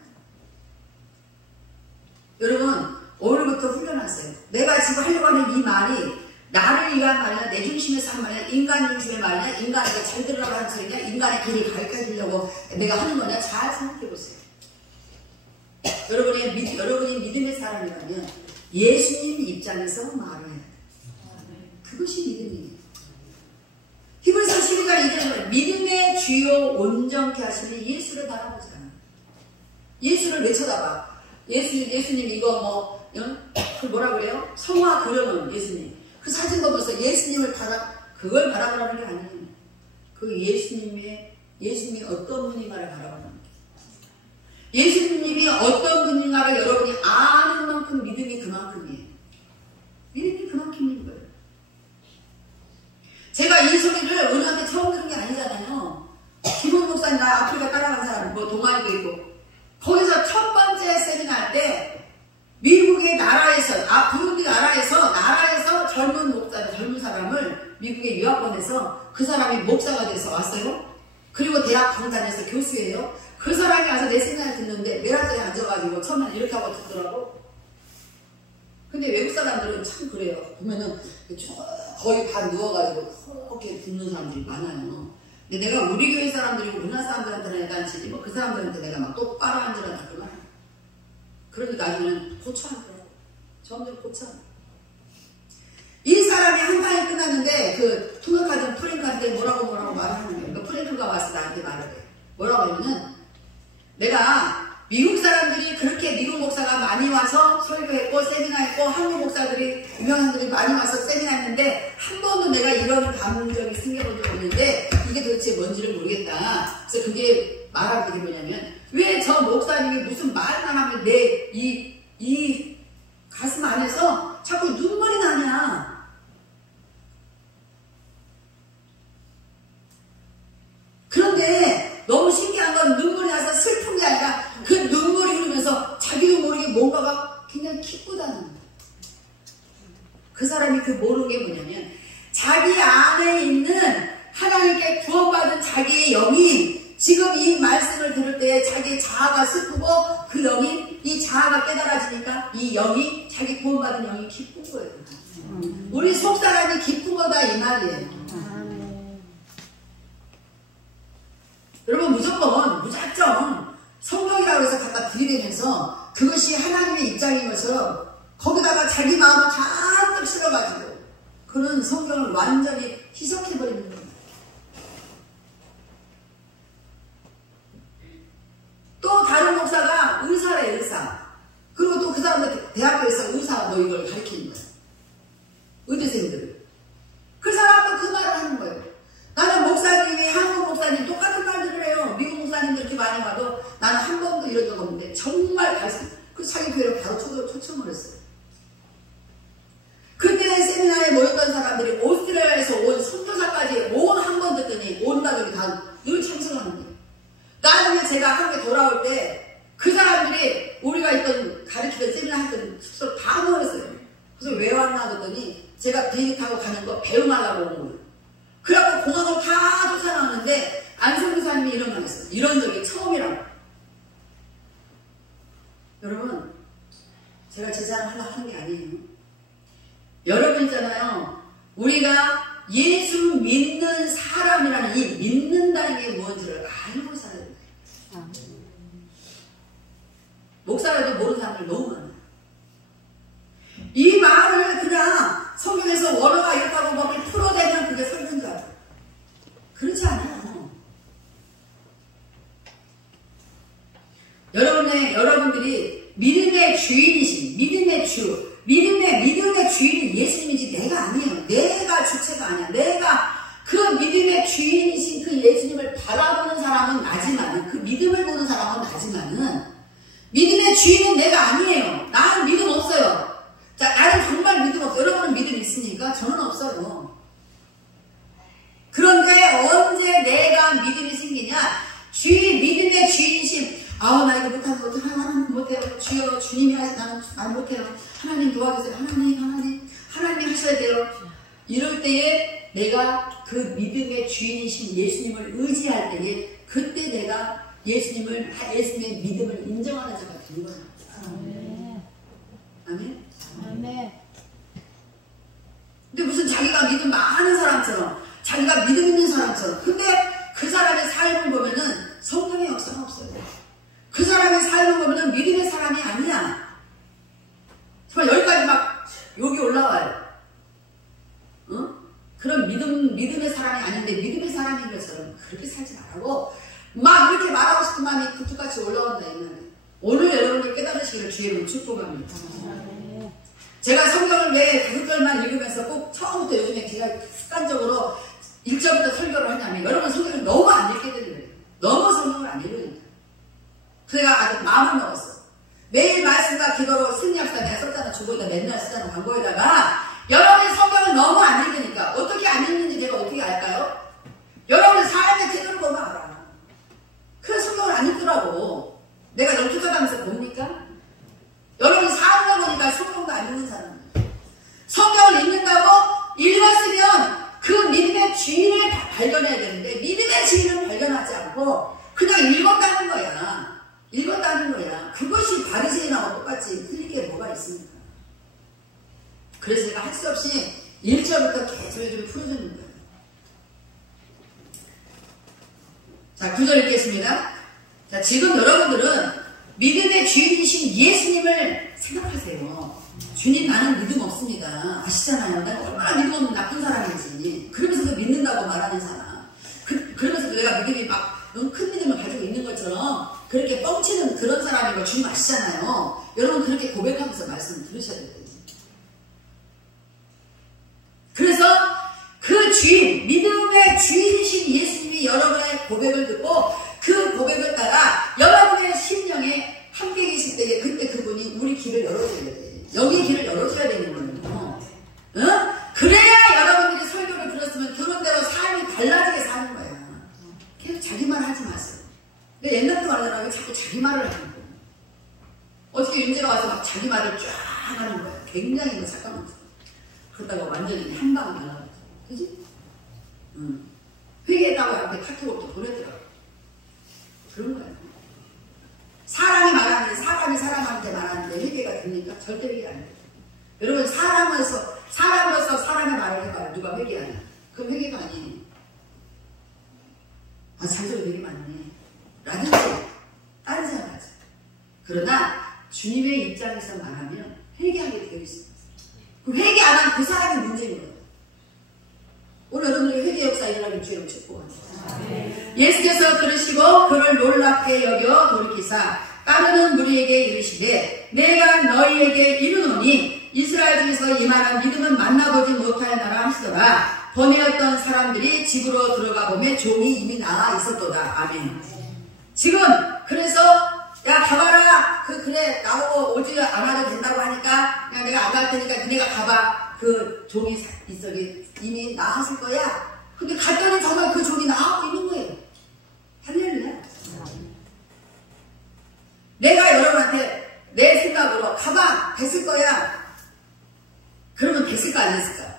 여러분 오늘부터 훈련하세요. 내가 지금 하려고 하는 이 말이 나를 위한 말이냐 내 중심에서 한 말이냐 인간 중심의 말이냐 인간에게 잘 들으라고 하는 소리냐 인간의 길을 가르쳐주려고 내가 하는 거냐 잘 생각해보세요. 여러분이 믿음의 사람이라면 예수님 입장에서 말을 해야 돼요. 그것이 믿음이에요. 히브리서 12장 2절에 믿음의 주요 온전케 하시는 예수를 바라보지 않아요. 예수를 왜 쳐다봐? 예수님 이거 뭐라 그래요? 성화 그려놓은 예수님. 그 사진 보면서 예수님을 그걸 바라보라는 게 아니에요. 그 예수님이 어떤 분인가를 바라보는 거예요. 예수님이 어떤 분인가를 여러분이 아는 만큼 믿음이 그만큼이에요. 믿음이 그만큼인 거예요. 제가 이 소리를 은하한테 처음 들은 게 아니잖아요. 김원 목사님 나 아프리카 따라간 사람 동아리도 있고 거기서 첫 번째 세미나 할 때 미국의 나라에서 부르디 나라에서 젊은 사람을 미국에 유학 보내서 그 사람이 목사가 돼서 왔어요. 그리고 대학 강단에서 교수예요. 그 사람이 와서 내 세미나를 듣는데 메라자에 앉아가지고 처음에는 이렇게 하고 듣더라고. 근데 외국 사람들은 참 그래요. 보면은 거의 반 누워가지고 그렇게 듣는 사람들이 많아요. 근데 내가 우리 교회 사람들이고 문화 사람들한테는 해당치지 그 사람들한테 내가 막 똑바로 앉으라 그러나 그러니까 나중에는 고쳐하더라고. 점점 고쳐하더라고. 이 사람이 한 강이 끝났는데 그 통역하던 프랭크한테 뭐라고 말하는 거예요. 그러니까 프랭크가 와서 나한테 말을 해. 뭐라고 하냐면 내가 미국 사람들이 그렇게 미국 목사가 많이 와서 설교했고 세미나했고 한국 목사들이 유명한 분들이 많이 와서 세미나했는데 한 번도 내가 이런 감정이 생겨본 적이 없는데 이게 도대체 뭔지를 모르겠다. 그래서 그게 말하는 게 뭐냐면 왜 저 목사님이 무슨 말만 하면 내 이 가슴 안에서 자꾸 눈물이 나냐. 그런데 너무 신기한 건 눈물이 나서 슬픈 게 아니라 그 눈물이 흐르면서 자기도 모르게 뭔가가 굉장히 기쁘다는 거예요. 그 사람이 그 모르는 게 뭐냐면 자기 안에 있는 하나님께 구원받은 자기의 영이 지금 이 말씀을 들을 때 자기 자아가 슬프고 그 영이 이 자아가 깨달아지니까 이 영이 자기 구원받은 영이 기쁜 거예요. 우리 속사람이 기쁜 거다 이 말이에요. 여러분 무조건 성경이라고 해서 갖다 들이대면서 그것이 하나님의 입장인 것처럼 거기다가 자기 마음을 잔뜩 실어가지고 그런 성경을 완전히 희석해버리는 겁니다. 또 다른 목사가 의사래 의사. 그리고 또 그 사람들 대학교에서 의사 뭐 이걸 가르치는 거예요. 의대생들을. 그 사람도 그 말을 하는 거예요. 나는 목사님이 한국 목사님 똑같은 말들을 해요. 미국 목사님들 이렇게 많이 와도 나는 한 번도 이런 적 없는데 정말 가슴. 그래서 자기 교회를 바로 초청을 했어요. 그때 세미나에 모였던 사람들이 오스트레일리아에서 온 선교사까지 한 번 듣더니 온 가족이 다 늘 참석하는 거예요. 나중에 제가 한국에 돌아올 때 그 사람들이 우리가 있던 가르치던 세미나 했던 숙소 제가 비행기 타고 가는 거 배웅하려고 온 거예요. 그래갖고 공항을 다 쫓아나왔는데 안성교사님이 이런 말 했어요. 이런 적이 처음이라고. 여러분, 제가 제 자랑 하려고 하는 게 아니에요. 여러분 있잖아요. 우리가 예수 믿는 사람이라는 이 믿는다는 게 뭔지를 알고 살아야 돼요. 목사라도 모르는 사람들 너무 많아요. 이 말을 그냥 성경에서 원어가 이렇다고 막 풀어대면 그게 설교인 줄 알아요. 그렇지 않아요. 여러분들이 믿음의 주인이신, 믿음의 주인이 예수님이지 내가 아니에요. 내가 주체가 아니야. 내가 그 믿음의 주인이신 그 예수님을 바라보는 사람은 나지만, 그 믿음을 보는 사람은 나지만은, 믿음의 주인은 내가 아니에요. 나는 믿음 없어요. 자, 나는 정말 믿음 없어요. 여러분은 믿음 있으니까 저는 없어요. 그런데 언제 내가 믿음이 생기냐? 믿음의 주인이신, 나 이거 못하는 거 하나님 못해요. 주여, 주님이 나는 못해요. 하나님 도와주세요. 하나님이 하셔야 돼요. 이럴 때에 내가 그 믿음의 주인이신 예수님을 의지할 때에 그때 내가 예수님의 믿음을 인정하는 자가 되는 거예요. 아멘. 아멘. 근데 무슨 자기가 믿음 많은 사람처럼, 자기가 믿음 있는 사람처럼, 근데 그 사람의 삶을 보면은 성령의 역사가 없어요. 그 사람의 삶을 보면은 믿음의 사람이 아니야. 정말 여기까지 막 욕이 올라와요. 그런 믿음의 사람이 아닌데 믿음의 사람인 것처럼 그렇게 살지 말라고 막 이렇게 말하고 싶은 마음이 굴뚝같이 올라온다. 오늘 여러분들 깨달으시기를 주의 축복합니다. 제가 성경을 왜 5절만 읽으면서 꼭 처음부터 요즘에 제가 습관적으로 1절부터 설교를 하냐면, 여러분 성경을 너무 안 읽게 되는 거예요. 너무 성경을 안 읽으니까. 제가 아주 마음을 먹었어. 매일 말씀과 기도로 승리합시다. 내가 썼잖아. 주보에다 맨날 쓰잖아. 광고에다가. 여러분의 성경을 너무 안 읽으니까 어떻게 안 읽는지 내가 어떻게 알까요? 여러분의 삶의 태도를 보면 알아. 그래 성경을 안 읽더라고. 내가 널 쫓아가면서 봅니까? 여러분 삶을 보니까 성경도 안 읽는 사람이에요. 성경을 읽는다고 읽었으면 그 믿음의 주인을 발견해야 되는데 믿음의 주인을 발견하지 않고 그냥 읽었다는 거야. 그것이 바리새인하고 똑같이 틀릴 게 뭐가 있습니까? 그래서 제가 할 수 없이 1절부터 계속 좀 풀어주는 거예요. 자, 9절 읽겠습니다. 자, 지금 여러분들은 믿음의 주인이신 예수님을 생각하세요. 주님, 나는 믿음 없습니다. 아시잖아요. 난 얼마나 믿음 없는 나쁜 사람인지. 그러면서도 믿는다고 말하는 사람. 그러면서도 내가 믿음이 막 너무 큰 믿음을 가지고 있는 것처럼 그렇게 뻥치는 그런 사람인 걸 주님 아시잖아요. 여러분 그렇게 고백하면서 말씀 들으셔야 돼요. 그래서 그 주인, 믿음의 주인이신 예수님이 여러분의 고백을 듣고 그 고백을 따라 여러분의 심령에 함께 계실 때에 그때 그분이 우리 길을 열어줘야 돼요. 여기 길을 열어줘야 되는 거예요. 그래야 여러분들이 설교를 들었으면 들은 대로 삶이 달라지게 사는 거예요. 계속 자기 말 하지 마세요. 근데 옛날부터 말하더라고요. 자꾸 자기 말을 하는 거예요. 어떻게 윤재가 와서 막 자기 말을 쫙 하는 거예요. 굉장히 착각하면서. 그러다가 완전히 한 방에 날아가죠. 그지? 회개했다고 나한테 카톡을 또 보내더라고요. 그런 거예요. 사람이 말하는데, 사람이 사람한테 말하는데 회개가 됩니까? 절대 회개 안 돼요. 여러분, 사람으로서 사람의 말을 해봐요. 누가 회개하냐? 그건 회개가 아니에요. 잔소리 되게 많네. 라든지, 다른 생각하지. 그러나, 주님의 입장에서 말하면 회개하게 되어 있습니다. 회개 안 한 그 사람이 문제인 거예요. 오늘 여러분들이 회개 역사 일어나길 주의로 축복합니다. 예수께서 들으시고 그를 놀랍게 여겨 돌이키사 따르는 무리에게 이르시되 내가 너희에게 이르노니 이스라엘 중에서 이만한 믿음은 만나보지 못하였나라 하시더라. 보내었던 사람들이 집으로 들어가 보면 종이 이미 나와 있었도다. 아멘. 지금 그래서 야 가봐라. 그래 나보고 오지 않아도 된다고 하니까 그냥 내가 안 갈 테니까 니네가 가봐. 그 종이 이미 나왔을 거야. 근데 갔더니 정말 그 종이 나오고 있는 거예요. 할렐루야. 내가 여러분한테 내 생각으로 가봐 됐을 거야. 그러면 됐을까 안 됐을까?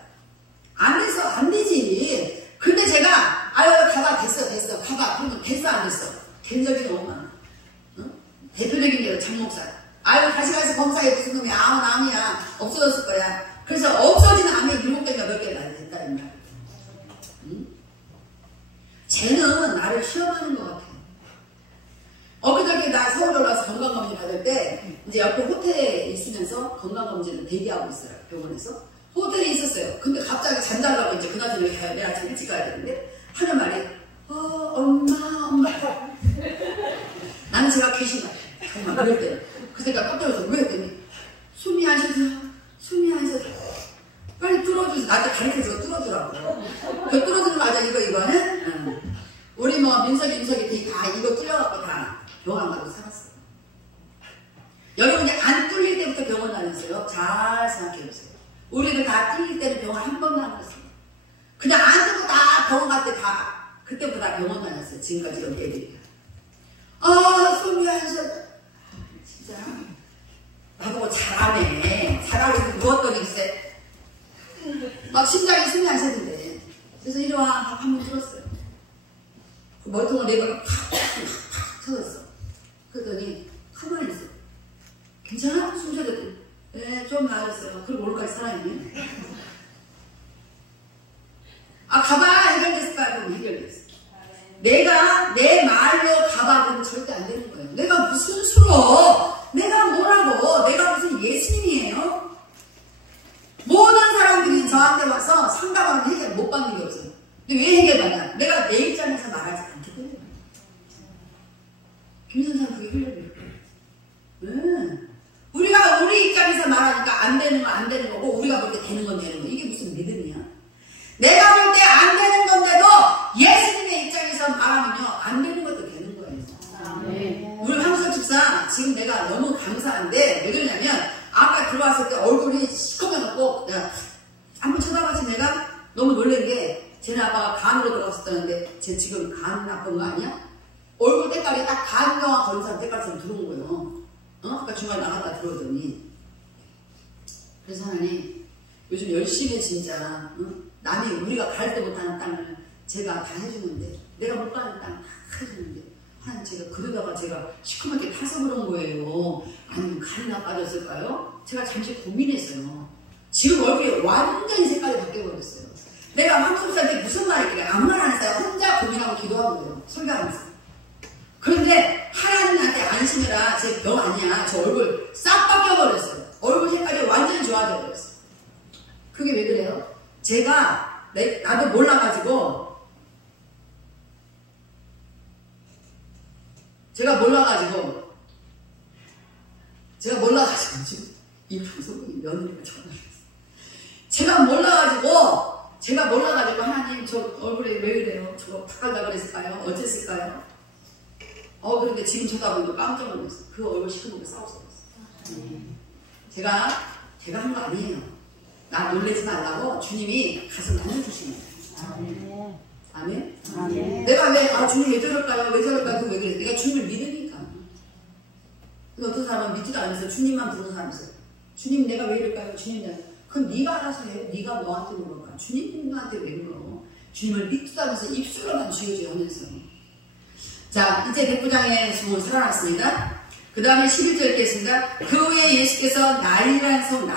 안 돼서 안 되지. 근데 제가 아유 가봐 됐어 가봐 그러면 됐어 안 됐어 된 적이 너무 많아. 응? 대표적인 게 장목사. 아유 다시 가서 검사해 무슨 놈이 아무 암이야 없어졌을 거야. 그래서 없어진 암이 7개인가 몇 개나 됐다 이 말. 응? 쟤는 나를 시험하는 것 같아. 엊그저께 나 서울 올라와서 건강검진 받을 때 이제 옆에 호텔에 있으면서 건강검진을 대기하고 있어요. 병원에서. 호텔에 있었어요. 근데 갑자기 잠자려고 이제 그나저나 내일 아침 일찍 가야 되는데 하는 말이 엄마 나는 제가 귀신 같아. 정말 그럴 때. 그래서 내가 깜짝 놀라서 왜 했더니 숨이 안 쉬어져 빨리 뚫어주세요. 나한테 가르쳐서 뚫어주라고. 그 뚫어주는 맞아 이거는 응. 우리 뭐 민석이 다 이거 뚫려갖고 다 병원 가고 살았어. 여러분 이제 안 뚫릴 때부터 병원 다녔어요. 잘 생각해보세요. 우리는 다 뚫릴 때는 병원 한 번도 안 갔어요. 그냥 안 뚫고 다 병원 갈 때 다 그때부터 다 병원 다녔어요. 지금까지 여기 애들이. 숨이 안 쉬어져. 진짜 나보고 잘하네. 잘하고 누웠더니 글쎄 막 심장이 숨이 안 쉬어진대. 그래서 이리 와 한번 뚫었어요. 머리통을 내가 팍 쳐졌어. 그랬더니 가만히 있어. 괜찮아? 숨 쉬어졌더니 네, 좀 나아졌어요. 그리고 오늘까지 살아있네. 가봐 해결됐을까? 그럼 해결됐어. 내가 내 말로 가봐 그러면 절대 안 되는 거예요. 내가 무슨 수로 내가 뭐라고 내가 무슨 예수님이에요? 모든 사람들이 저한테 와서 상담하면 해결 못 받는 게 없어요. 근데 왜 해결받냐? 내가 내 입장에서 말하지 않기 때문에. 김 선생님 그게 흘려요. 우리가 우리 입장에서 말하니까 안 되는 건 안 되는 거고 우리가 볼 때 되는 건 되는 거. 이게 무슨 믿음이야? 내가 볼 때 안 되는 건데도 예수님의 입장에서 말하면요 안 되는 것도 되는 거예요. 네. 우리 황수석 집사 지금 내가 너무 감사한데 왜 그러냐면 아까 들어왔을 때 얼굴이 시커매갖고 한번 쳐다봤지 내가 너무 놀란 게 쟤네 아빠가 간으로 들어갔었다는데 쟤 지금 간 나쁜 거 아니야? 얼굴 때깔이 딱 간경화 걸린 사람 때깔처럼 들어온 거예요. 그러니까 중간에 나갔다 들어오더니 그래서 하나님 요즘 열심히 진짜 남이 우리가 갈 때 못하는 땅을 제가 다 해주는데 내가 못 가는 땅 다 해주는데 하나님 제가 그러다가 제가 시커멓게 타서 그런 거예요. 아니면 간이 나빠졌을까요? 제가 잠시 고민했어요. 지금 얼굴이 완전히 색깔이 바뀌어버렸어요. 내가 황수석한테 무슨 말이길래 아무 말 안 했어요. 혼자 고민하고 기도하는 거예요. 설교하면서. 그런데 하나님한테 안심해라. 제 병 아니야. 저 얼굴 싹 바뀌어버렸어요. 얼굴 색깔이 완전히 좋아져 버렸어요. 그게 왜 그래요? 제가 나도 몰라가지고 지금 이 방송국이 며느리가 전화를 했어요. 제가 몰라가지고 하나님 저 얼굴에 왜 그래요? 저거 바꿔달라 그랬을까요? 어쨌을까요? 그런데 지금 쳐다보니까 깜짝 놀랐어요. 그 얼굴 시커멓게 싸웠어요. 제가 한 거 아니에요. 나 놀라지 말라고 주님이 가슴 만져주시는 거예요. 아멘? 아멘? 내가 왜 주님 왜 저럴까요? 왜 그래? 내가 주님을 믿으니까. 근데 어떤 사람은 믿지도 않으면서 주님만 부르는 사람이 있어요. 주님 내가 왜 이럴까요? 주님 그럼 네가 알아서 해. 네가 너한테 물어봐. 주님한테 왜 물어? 주님을 믿지도 않으면서 입술로만 쥐어줘야 하면서. 자, 이제 백부장의 소문 살아났습니다. 그 다음에 11절 읽겠습니다. 그 후에 예수께서 나인성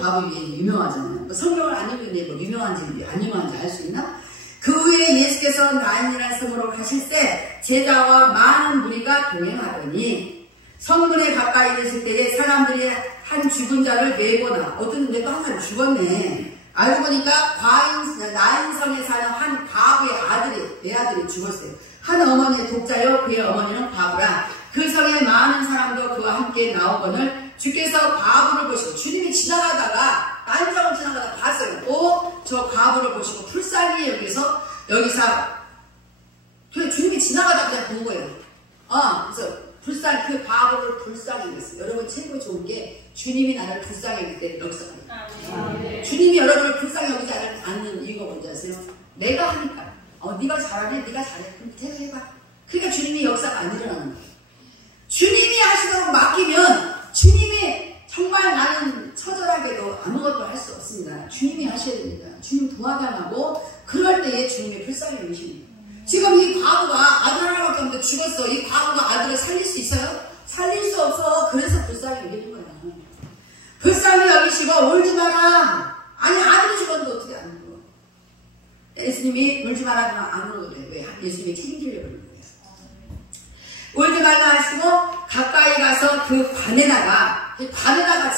바보 위에 유명하잖아요. 성경을 안 읽는데 뭐 유명한지 안 유명한지 알 수 있나? 그 후에 예수께서 나인이라는 성으로 가실 때 제자와 많은 무리가 동행하더니 성문에 가까이 이르실 때에 사람들이 한 죽은 자를 메고나 어떤 데도 한 사람 죽었네. 알고 보니까 나인성에 사는 한 과부의 내 아들이 죽었어요. 한 어머니의 독자요 그의 어머니는 과부라. 그 성에 많은 사람도 그와 함께 나오거늘 주께서 과부를 보시고 주님이 지나가다가 나인성을 지나가다가 봤어요. 저 과부를 보시고 불쌍히 여기서 주님이 지나가다 그냥 본 거예요. 그래서 그 과부를 불쌍히 여겼어요. 여러분 최고 좋은 게 주님이 나를 불쌍히 여길 때 역사해요. 주님이 여러분을 불쌍히 여기지 않는 이유가 뭔지 아세요? 내가 하니까. 네가 잘하네, 네가 잘해. 그럼 제가 해봐. 그러니까 주님이 역사가 안 일어나는 거예요. 주님이 하시도록 맡기면 주님이 정말 나는 처절하게도 해서 아무것도 할 수 없습니다. 주님이 하셔야 됩니다. 주님 도와달라고 그럴 때에 주님의 불쌍히 여기십니다. 지금 이 과부가 아들 하나밖에 없는데 죽었어. 이 과부가 아들을 살릴 수 있어요? 살릴 수 없어. 그래서 불쌍히 여기는 거야. 불쌍히 여기시고 울지 마라. 아니 아들이 죽었는데 어떻게 안 울어? 예수님이 울지 마라 그러면 안 울어 그래. 왜? 예수님이 책임지려고 그러는 거예요. 울지 말라 하시고 가까이 가서 그 관에다가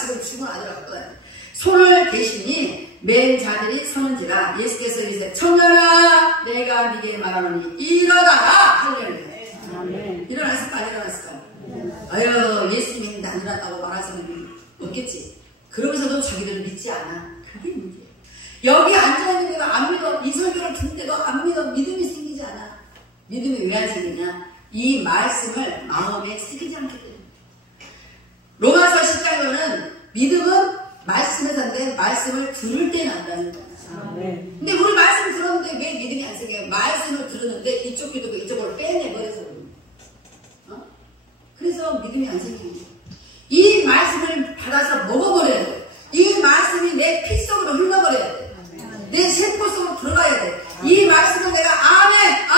지금 죽은 아들을 갖고 다녀요. 손을 대시니 맨 자들이 서는지라. 예수께서 이르시되 청년아 내가 네게 말하노니 일어나라 하려니. 일어났을까 안 일어났을까? 아유 예수님이 안 일어났다고 말할 사람이 없겠지. 그러면서도 자기들은 믿지 않아. 그게 문제예요. 여기 앉아있는데도 안 믿어. 이 설교를 듣는데도 안 믿어. 믿음이 생기지 않아. 믿음이 왜 안 생기냐? 이 말씀을 마음에 새기지 않기 때문에. 로마서 10장에는 믿음은 말씀에서인데 말씀을 들을 때 난다는 거야. 근데 우리 말씀 들었는데 왜 믿음이 안 생겨요? 말씀을 들었는데 이쪽 귀도 이쪽으로 빼내버려서 그래요. 그래서 믿음이 안 생기는 거예요. 이 말씀을 받아서 먹어버려야 돼. 이 말씀이 내 피 속으로 흘러버려야 돼. 내 세포 속으로 들어가야 돼. 이 말씀을 내가 아멘.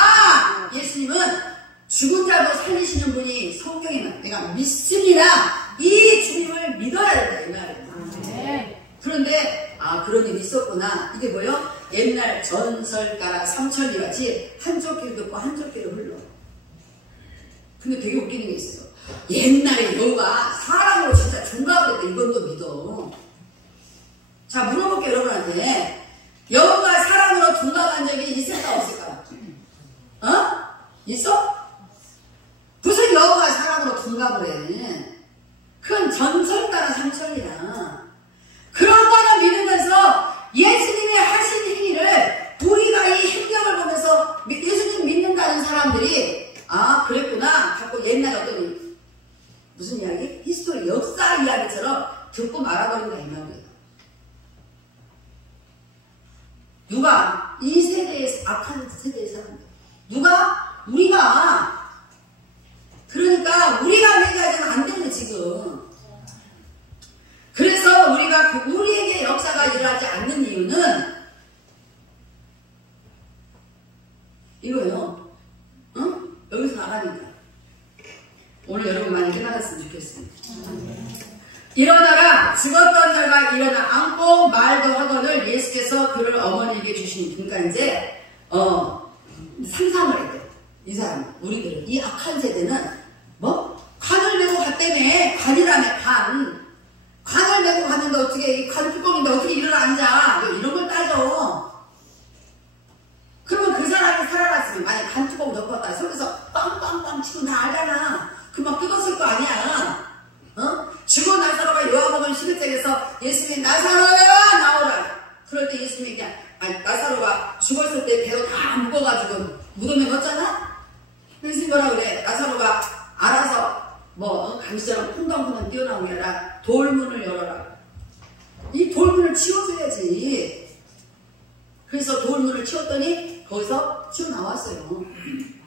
예수님은 죽은 자도 살리시는 분이 성경에 내가 믿습니다. 이 주님을 믿어야 된다 이 말이에요. 그런데 그런 일이 있었구나. 이게 뭐요? 옛날 전설가라 삼천리 같이 한쪽 귀를 듣고 한쪽 귀를 흘러. 근데 되게 웃기는 게 있어요. 옛날에 여우가 사람으로 진짜 종갑을 했대. 이건 또 믿어. 자 물어볼게요 여러분한테. 여우가 사람으로 종갑한 적이 있을까 없을까? 있어? 무슨 여우가 사람으로 둔갑을 해? 그건 전설가라 삼천리야. 그런 거는 믿으면서 예수님이 하신 행위를 우리가 이 행적을 보면서 예수님 믿는다는 사람들이 그랬구나 갖고 옛날 어떤 무슨 이야기? 히스토리 역사 이야기처럼 듣고 말아버린다 이 말이에요. 누가? 이 세대의 악한 세대의 사람들. 누가? 우리가. 그러니까 우리가 얘기하자면 안 되는 지금. 그래서 우리가 우리에게 역사가 일어나지 않는 이유는 이거예요. 여기서 나가니까. 오늘 여러분 많이 깨달았으면 좋겠습니다. 일어나라 죽었던 자가 일어나 앉고 말도 하거늘 예수께서 그를 어머니에게 주신. 그러니까 이제 상상을 해야 돼. 이 사람 우리들은 이 악한 세대는 관을 메고 갔다며. 관이라며 관을 메고 갔는데 어떻게 이 관 뚜껑인데 어떻게 일어나 앉아. 이런 걸 따져. 그러면 그 사람이 살아났으면 만약에 관 뚜껑 덮었다 속에서 빵빵빵 치고 다 알잖아. 금방 뜯었을 거 아니야. 죽은 나사로가 요한복음 11장에서 예수님이 나사로야 나오라. 그럴 때 예수님이 그냥 나사로가 죽었을 때 배로 다 묶어가지고 무덤에 넣었잖아. 예수님이 뭐라 그래? 나사로가 알아서 감시처럼 쿵덩쿵덩 뛰어나오게 하라. 돌문을 열어라. 이 돌문을 치워줘야지. 그래서 돌문을 치웠더니 거기서 튀어나왔어요.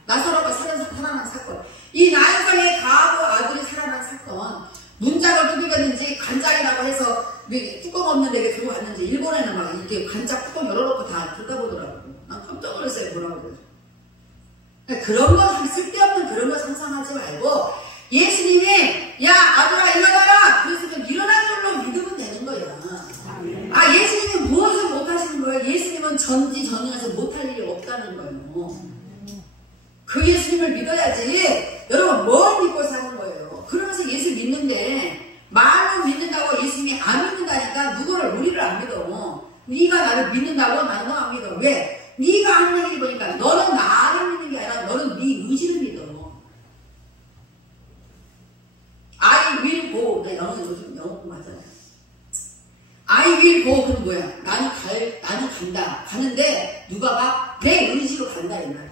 나사로가 살아난 사건. 이 나인성의 가하고 아들이 살아난 사건. 문짝을 두들겼는지 관짝이라고 해서 뚜껑 없는 데게 들고 왔는지 일본에는 막 이렇게 관짝 뚜껑 열어놓고 다 들까보더라고. 난 깜짝 놀랐어요. 뭐라고 그러죠. 그러니까 그런 거 쓸데없는 그런 거 상상하지 말고 예수님이 야 아들아 일어나라. 그랬으면 일어난 줄로 믿으면 되는 거야. 예수님이 무엇을 못하시는 거예요? 예수님은 전지전능해서 못할 일이 없다는 거예요. 그 예수님을 믿어야지. 여러분 뭘 믿고 사는 거예요? 그러면서 예수 믿는데 말로 믿는다고 예수님이 안 믿는다니까. 우리를 안 믿어. 네가 나를 믿는다고 나는 너 안 믿어. 왜? 네가 하는 일 보니까 너는 나를 믿는 게 아니라 너는 네 의지를 믿어. I will go. 나 영어는 요즘 영어 공부하잖아. I will go. 그럼 뭐야? 나는 간다. 가는데 누가 가? 내 의지로 간다 이 말.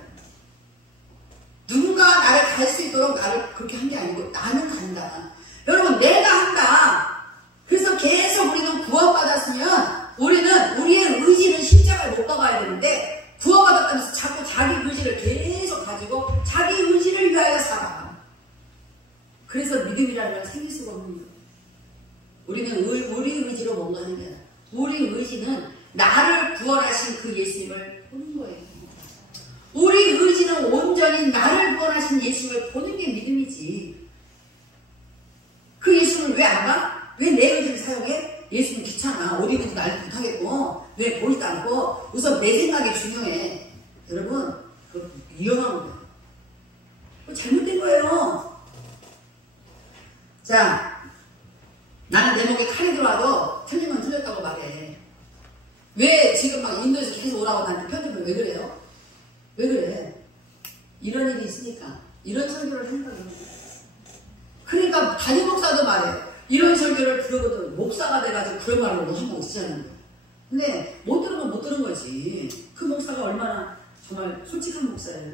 누군가 나를 갈 수 있도록 나를 그렇게 한 게 아니고 나는 간다. 여러분 내가 한다. 그래서 계속 우리는 구원받았으면 우리는 우리의 의지는 십자가에 못 박아야 되는데 구원받았다면서 자꾸 자기 의지를 계속 가지고 자기 의지를 위하여 살아. 그래서 믿음이라는 건 생길 수가 없는 거예요. 우리는 우리 의지로 의지로 뭔가 하는 게 아니라 우리 의지는 나를 구원하신 그 예수님을 보는 거예요. 우리 의지는 온전히 나를 구원하신 예수님을 보는 게 믿음이지. 그 예수님을 왜 안 봐? 왜 내 의지를 사용해? 예수님 귀찮아. 어디 보지 날 못하겠고 왜 보지도 않고 우선 내 생각이 중요해. 여러분 그거 위험한 거예요. 그거 잘못된 거예요. 자, 나는 내 목에 칼이 들어와도 틀리면 틀렸다고 말해. 왜 지금 막 인도에서 계속 오라고 나한테 편집을 왜 그래요? 왜 그래? 이런 일이 있으니까 이런 설교를 하는 거예요. 그러니까 담임 목사도 말해. 이런 설교를 들어보던 목사가 돼가지고 그런 말을 못 하고 있잖아요. 근데 못 들으면 못 들은 거지. 그 목사가 얼마나 정말 솔직한 목사예요.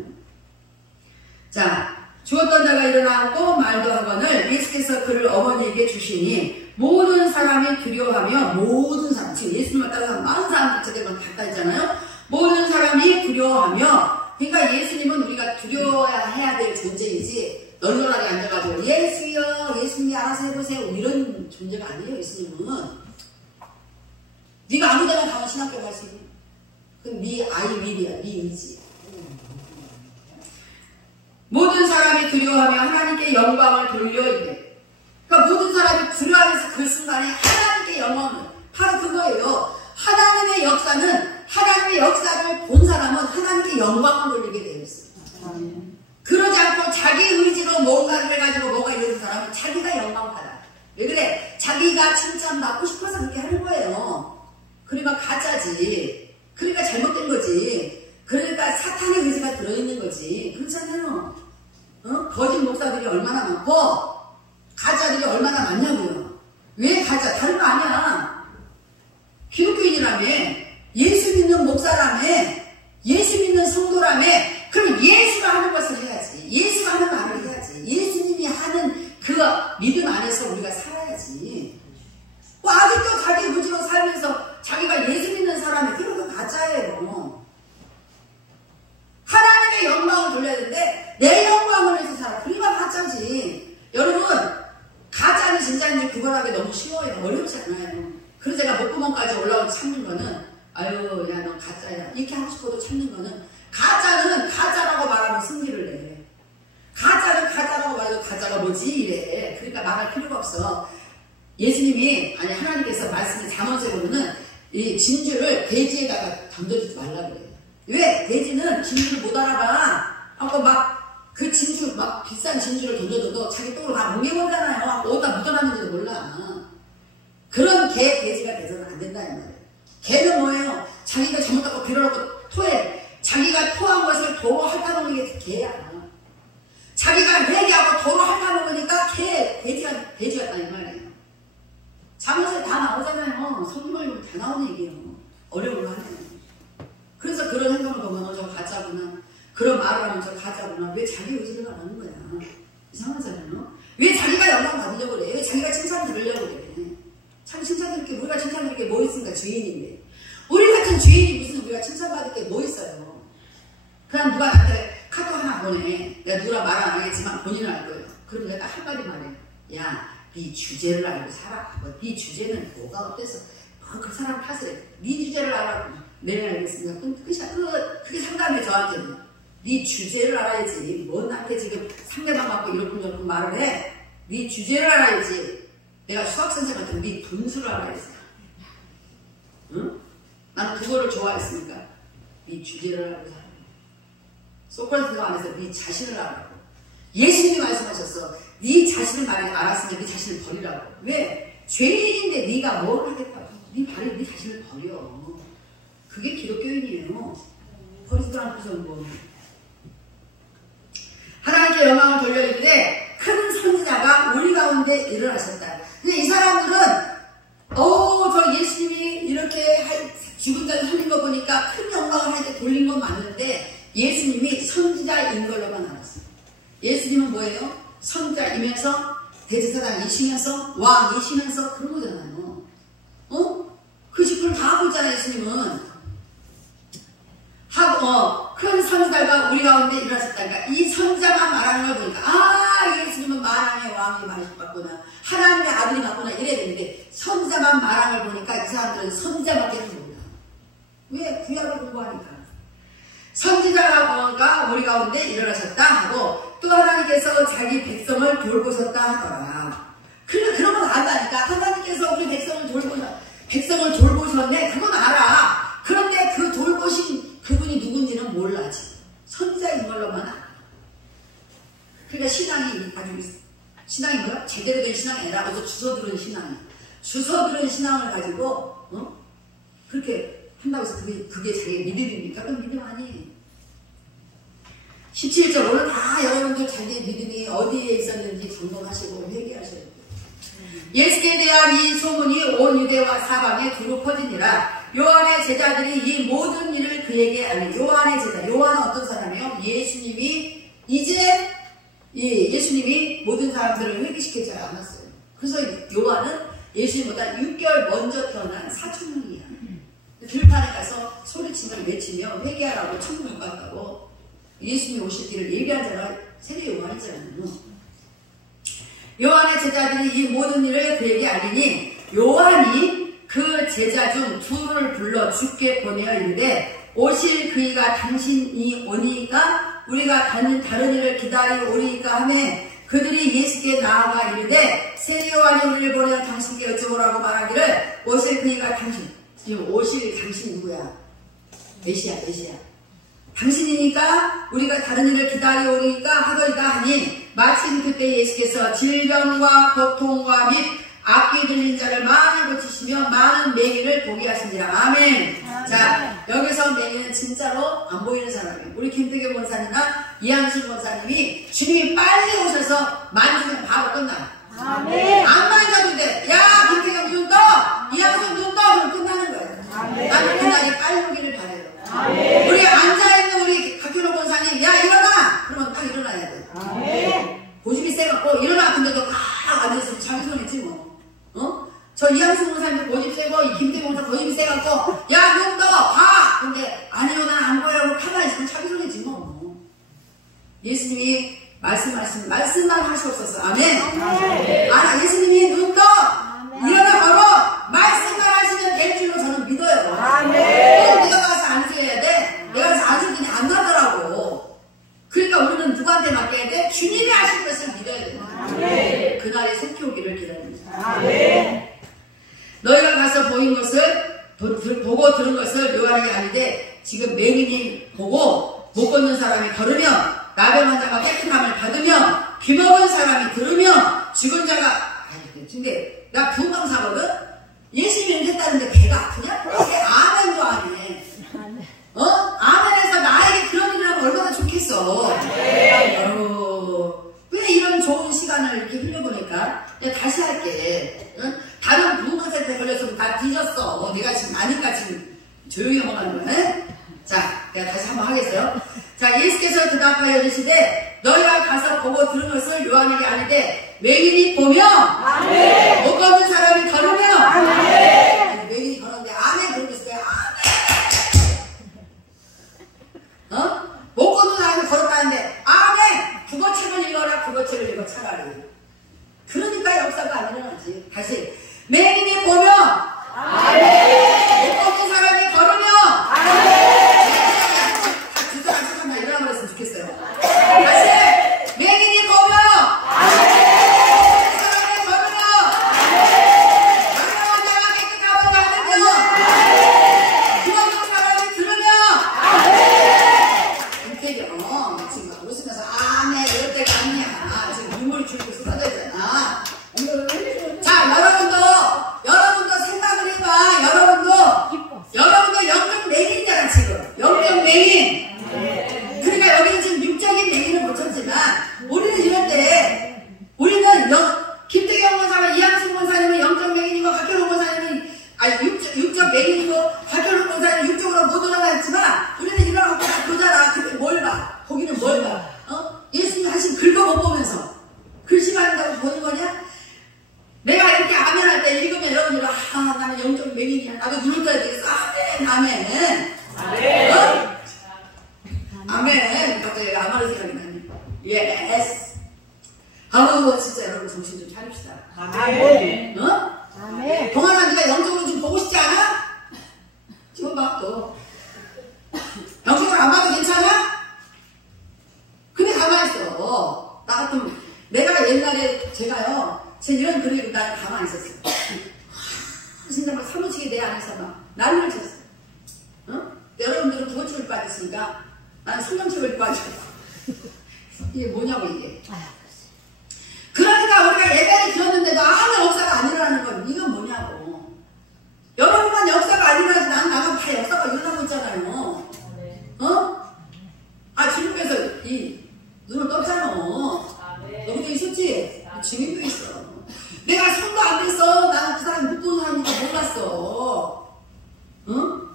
자, 죽었던 자가 일어나고 말도 하거늘 예수께서 그를 어머니에게 주시니 모든 사람이 두려워하며 모든 사람, 지금 예수님을 따라서 많은 사람들 제가 갔다 했잖아요. 모든 사람이 두려워하며, 그러니까 예수님은 우리가 두려워해야 될 존재이지 널널하게 앉아가지고 예수여 예수님이 알아서 해보세요 이런 존재가 아니에요. 예수님은 네가 아무데나 가면 신학교 갈 수 있는 그건 네 아이윌이야. 네 의지. 모든 사람이 두려워하며 하나님께 영광을 돌려이래. 그러니까 모든 사람이 두려워하면서 그 순간에 하나님께 영광을, 바로 그거예요. 하나님의 역사는, 하나님의 역사를 본 사람은 하나님께 영광을 돌리게 되어 있어요. 그러지 않고 자기 의지로 뭔가를 해가지고 뭔가 이러는 사람은 자기가 영광 받아. 왜 그래? 자기가 칭찬받고 싶어서 그렇게 하는 거예요. 그러니까 가짜지. 그러니까 잘못된 거지. 그러니까 사탄의 의지가 들어있는 거지. 그렇잖아요. 거짓 목사들이 얼마나 많고 가짜들이 얼마나 많냐고요. 왜 가짜? 다른 거 아니야. 기독교인이라며, 예수 믿는 목사라며, 예수 믿는 성도라며. 그럼 예수가 하는 것을 해야지. 예수가 하는 말을 해야지. 예수님이 하는 그 믿음 안에서 우리가 살아야지. 뭐 아직도 자기 의지로 살면서 자기가 예수 믿는 사람이 그런 거 가짜예요. 하나님의 영광을 돌려야 되는데 내 영광을 위해서 살아. 그러니까 가짜지. 여러분, 가짜는 진짜인지 구분하기 너무 쉬워요. 어렵지 않아요. 그래서 제가 목구멍까지 올라오고 참는 거는 아유 야 너 가짜야 이렇게 하고 싶어도 참는 거는, 가짜는 가짜라고 말하면 승리를 내. 가짜는 가짜라고 말해도 가짜가 뭐지 이래. 그러니까 말할 필요가 없어. 예수님이, 아니 하나님께서 말씀을 잠언책으로는 이 진주를 돼지에다가 던져주지 말라 그래요. 왜? 돼지는 진주를 못 알아봐. 하고 막 그 진주, 막 비싼 진주를 던져줘도 자기 똥으로 다 뭉개버리잖아요. 어디다 묻어놨는지도 몰라. 그런 돼지가 돼서는 안 된다 이 말이에요. 개는 뭐예요? 자기가 잘못하고 빌어놓고 토해. 자기가 토한 것을 도로 핥아먹는 게 개야. 자기가 회개하고 도로 핥아먹으니까 돼지 같다 이 말이에요. 잠에서 다 나오잖아요. 성경을 다 나오는 얘기예요. 어려운 거 하네요. 그래서 그런 행동을 보면 저거 가짜구나. 그런 말을 하면 저거 가짜구나. 왜 자기 의지를 안 하는 거야. 이상하잖아요. 왜 자기가 영광 받으려고 그래. 왜 자기가 칭찬 들으려고 그래. 참 칭찬 들을 게, 우리가 칭찬 들을 게 뭐 있습니까? 주인인데. 우리 같은 주인이 무슨 우리가 칭찬받을 게 뭐 있어요. 그냥 누가 나한테 카톡 하나 보내. 내가 누가 말 안 하겠지만 본인은 알 거예요. 그럼 내가 딱 한마디 말해. 야, 네 주제를 알고 살아. 네 주제는 뭐가 어때서? 그 사람 탓을 해. 네 주제를 알아. 네, 알겠습니다. 그럼 그게 상담해, 저한테는. 네 주제를 알아야지. 뭐 나한테 지금 상대방 갖고 이렇게 말을 해. 네 주제를 알아야지. 내가 수학선생한테 네 분수를 알아야지. 응? 나는 그거를 좋아했으니까. 네 주제를 알고 살아. 소크라테스가 안에서 네 자신을 알아고. 예수님이 말씀하셨어. 네 자신을 알았으면 네 자신을 버리라고. 왜? 죄인인데 네가 뭘 하겠다고. 네 자신을 버려. 그게 기독교인이에요. 버리지도 않고서 뭐. 하나님께 영광을 돌려드리되 큰 선지자가 우리 가운데 일어나셨다. 근데 이 사람들은 저 예수님이 이렇게 죽은 자를 살린 거 보니까 큰 영광을 하나님께 돌린 건 맞는데 예수님이 선지자인 걸로만 알았어요. 예수님은 뭐예요? 선지자이면서 대제사장이시면서 왕이시면서 그런 거잖아요. 그 직분을 다 하고 있잖아요. 예수님은. 큰 선지자가 우리 가운데 일어나셨다니까. 이 선지자만 말하는 걸 보니까 예수님은 만왕의 왕이 맞구나. 하나님의 아들이 맞구나. 이렇게 이래야 되는데 선지자만 말한 걸 보니까 이 사람들은 선지자밖에 모른다. 왜? 구약을 공부하니까. 선지자가 우리 가운데 일어나셨다 하고 또 하나님께서 자기 백성을 돌보셨다 하더라. 그런 건 안다니까. 하나님께서 우리 백성을 돌보셨네. 그건 알아. 그런데 그 돌보신 그분이 누군지는 몰라지. 선지자인 걸로만 알아. 그러니까 신앙이 뭐야? 제대로 된 신앙이 아니라 어서 주워들은 신앙이야. 주워들은 신앙을 가지고 그렇게 한다고 해서 그게 자기 믿음입니까? 그건 믿음 아니에요. 17절 오늘 다 여러분들 자기의 믿음이 어디에 있었는지 점검하시고 회개하셔야 돼요. 예수께 대한 이 소문이 온 유대와 사방에 두루 퍼지니라. 요한의 제자들이 이 모든 일을 그에게 알리니. 요한의 제자, 요한은 어떤 사람이에요? 예수님이 모든 사람들을 회개시키지 않았어요. 그래서 요한은 예수님보다 6개월 먼저 태어난 사촌형이야. 들판에 가서 소리치며 외치며 회개하라고 천국 갔다고 예수님이 오실 길을 예비한 자가 세례 요한이잖아요. 요한의 제자들이 이 모든 일을 그에게 알리니 요한이 그 제자 중 둘을 불러 주께 보내어 이르되 오실 그이가 당신이 오니까 우리가 다른 일을 기다리러 오리니까 하매 그들이 예수께 나아가 이르되 세례 요한이 우리를 보내어 당신께 여쭤보라고 말하기를 오실 그이가 당신. 지금 오실 당신 누구야? 메시아. 당신이니까 우리가 다른 일을 기다려 오니까 하더이다 하니 마침 그때 예수께서 질병과 고통과 및 악기 들린 자를 많이 고치시며 많은 맹인을 보게 하십니다. 아멘. 자, 여기서 맹인은 진짜로 안 보이는 사람이에요. 우리 김태경 권사님이나 이한순 권사님이 주님이 빨리 오셔서 만지면 바로 끝나요. 아멘. 안 만져도 돼. 야, 김태경 눈 떠! 이한순 눈 떠! 그럼 끝나는 거예요. 아멘. 나는 그날이 빨리 오기를 바래요. 아멘. 우리 앉아있는 우리 박현호 권사님, 야, 일어나! 그러면 딱 일어나야 돼. 아멘. 고집이 세갖고 일어나. 근데도 딱 앉아있으면 자기 손이지 뭐. 저 이한승 권사님도 고집 세고 이 김태경 권사 고집이 세갖고 야, 눈 떠! 봐! 근데 아니요, 난 안 보여요. 가만히 있으면 자기 손이지 뭐. 예수님이 말씀만 하시옵소서. 아멘. 아멘. 예수님이 눈 떠! 일어나 바로 말씀만 하시면 될 줄로 저는 믿어요. 아멘. 내가 가서 안수해야 돼? 내가 가서 안수기니 안 나더라고. 그러니까 우리는 누구한테 맡겨야 돼? 주님이 하실 것을 믿어야 돼. 그날의 속히 오기를 기다립니다. 아멘. 너희가 가서 보고 들은 것을 요한에게 아니되 지금 맹인이 보고 못 걷는 사람이 걸으며 나병 환자가 깨끗함을 받으며 귀먹은 사람이 들으며 죽은 자가 근데 나 분명사거든. 예수님이 했다는데 배가 아프냐? 걔 아멘도 안 해. 아멘해서 나에게 그런 일이라면 얼마나 좋겠어. 왜 이런 좋은 시간을 이렇게 흘려보니까 내가 다시 할게. 다른 부흥건설에 걸렸으면 다 뒤졌어. 내가 지금 아니까 지금 조용히 넘어가는 거네. 자, 내가 다시 한번 하겠어요. 자, 예수께서 대답하여 이르시되 너희가 가서 보고 들은 것을 요한에게 아니되 맹인이 보며 아멘. 못 걷는 사람이 걸으며 아멘. 맹인이 걸었는데 아멘 그러고 있어요. 아멘. 못 걷는 사람이 걸었다는데 아멘. 국어책을 읽어라. 국어책을 읽어 차라리. 그러니까 역사가 안 일어나지. 다시 맹인이 보며 아멘. 못 걷는 사람이 걸으며 아멘. 잠깐만 일어나 버렸으면 좋겠어요. 다시 맹인이 보며 아멘. 못 걷는 사람이 걸으며 아멘. 나병 환자가 깨끗함을 받으며 아멘. 귀먹은 사람이 들으며 아멘. 김태경 지금 막 웃으면서 아멘 이럴 때가 아니야. 지금 눈물이 줄줄 쏟아져 있잖아. 자, 여러분도 생각을 해봐. 여러분도 영적 맹인이잖아, 지금. 영적 맹인. 그러니까 여기는 지금 육적인 맹인을 못 찾지만, 우리는 이럴 때, 김태경 권사님, 이한승 권사님은 영적 맹인이고, 박현호 권사님은, 육적 맹인이고, 박현호 권사님은 육적으로 못 올라갔지만, 우리는 일어나고 다 보잖아. 근데 뭘 봐? 거기는 뭘 봐? 예수님 하신 글도 못 보면서, 글씨만 한다고 보는 거냐? 내가 이렇게 아멘 할 때 읽으면 여러분들 나는 영적 맹인이야. 나도 눈을 떠야 되겠어. 아멘. 아멘. 아멘. 갑자기 아마리 생각이 나네. 예스. 진짜 여러분 정신 좀 차립시다. 아멘. 아멘. 동안아, 네가 영적으로 좀 보고 싶지 않아? 지금 봐, 또. 영적으로 안 봐도 괜찮아? 근데 가만히 있어. 나 같으면, 내가 옛날에 제가요, 제 이런 그림을 나 가만히 있었어요. 진짜 막 사무치게 내 안에서 막 난리를 쳤어요. 어? 여러분들은 부어치를 빠졌으니까 나는 성경책을 빠졌고. 이게 뭐냐고, 이게. 그러니까 우리가 예배를 드렸는데도 아무 역사가 안 일어나는 건 이건 뭐냐고. 여러분만 역사가 안 일어나지 난 나가면 다 역사가 일어나고 있잖아요. 어? 아, 지금에서 이 눈을 떴잖아. 너도 있었지? 증인도 있어. 내가 손도 안 됐어. 나는 그 사람 못 본 사람인지 몰랐어. 응?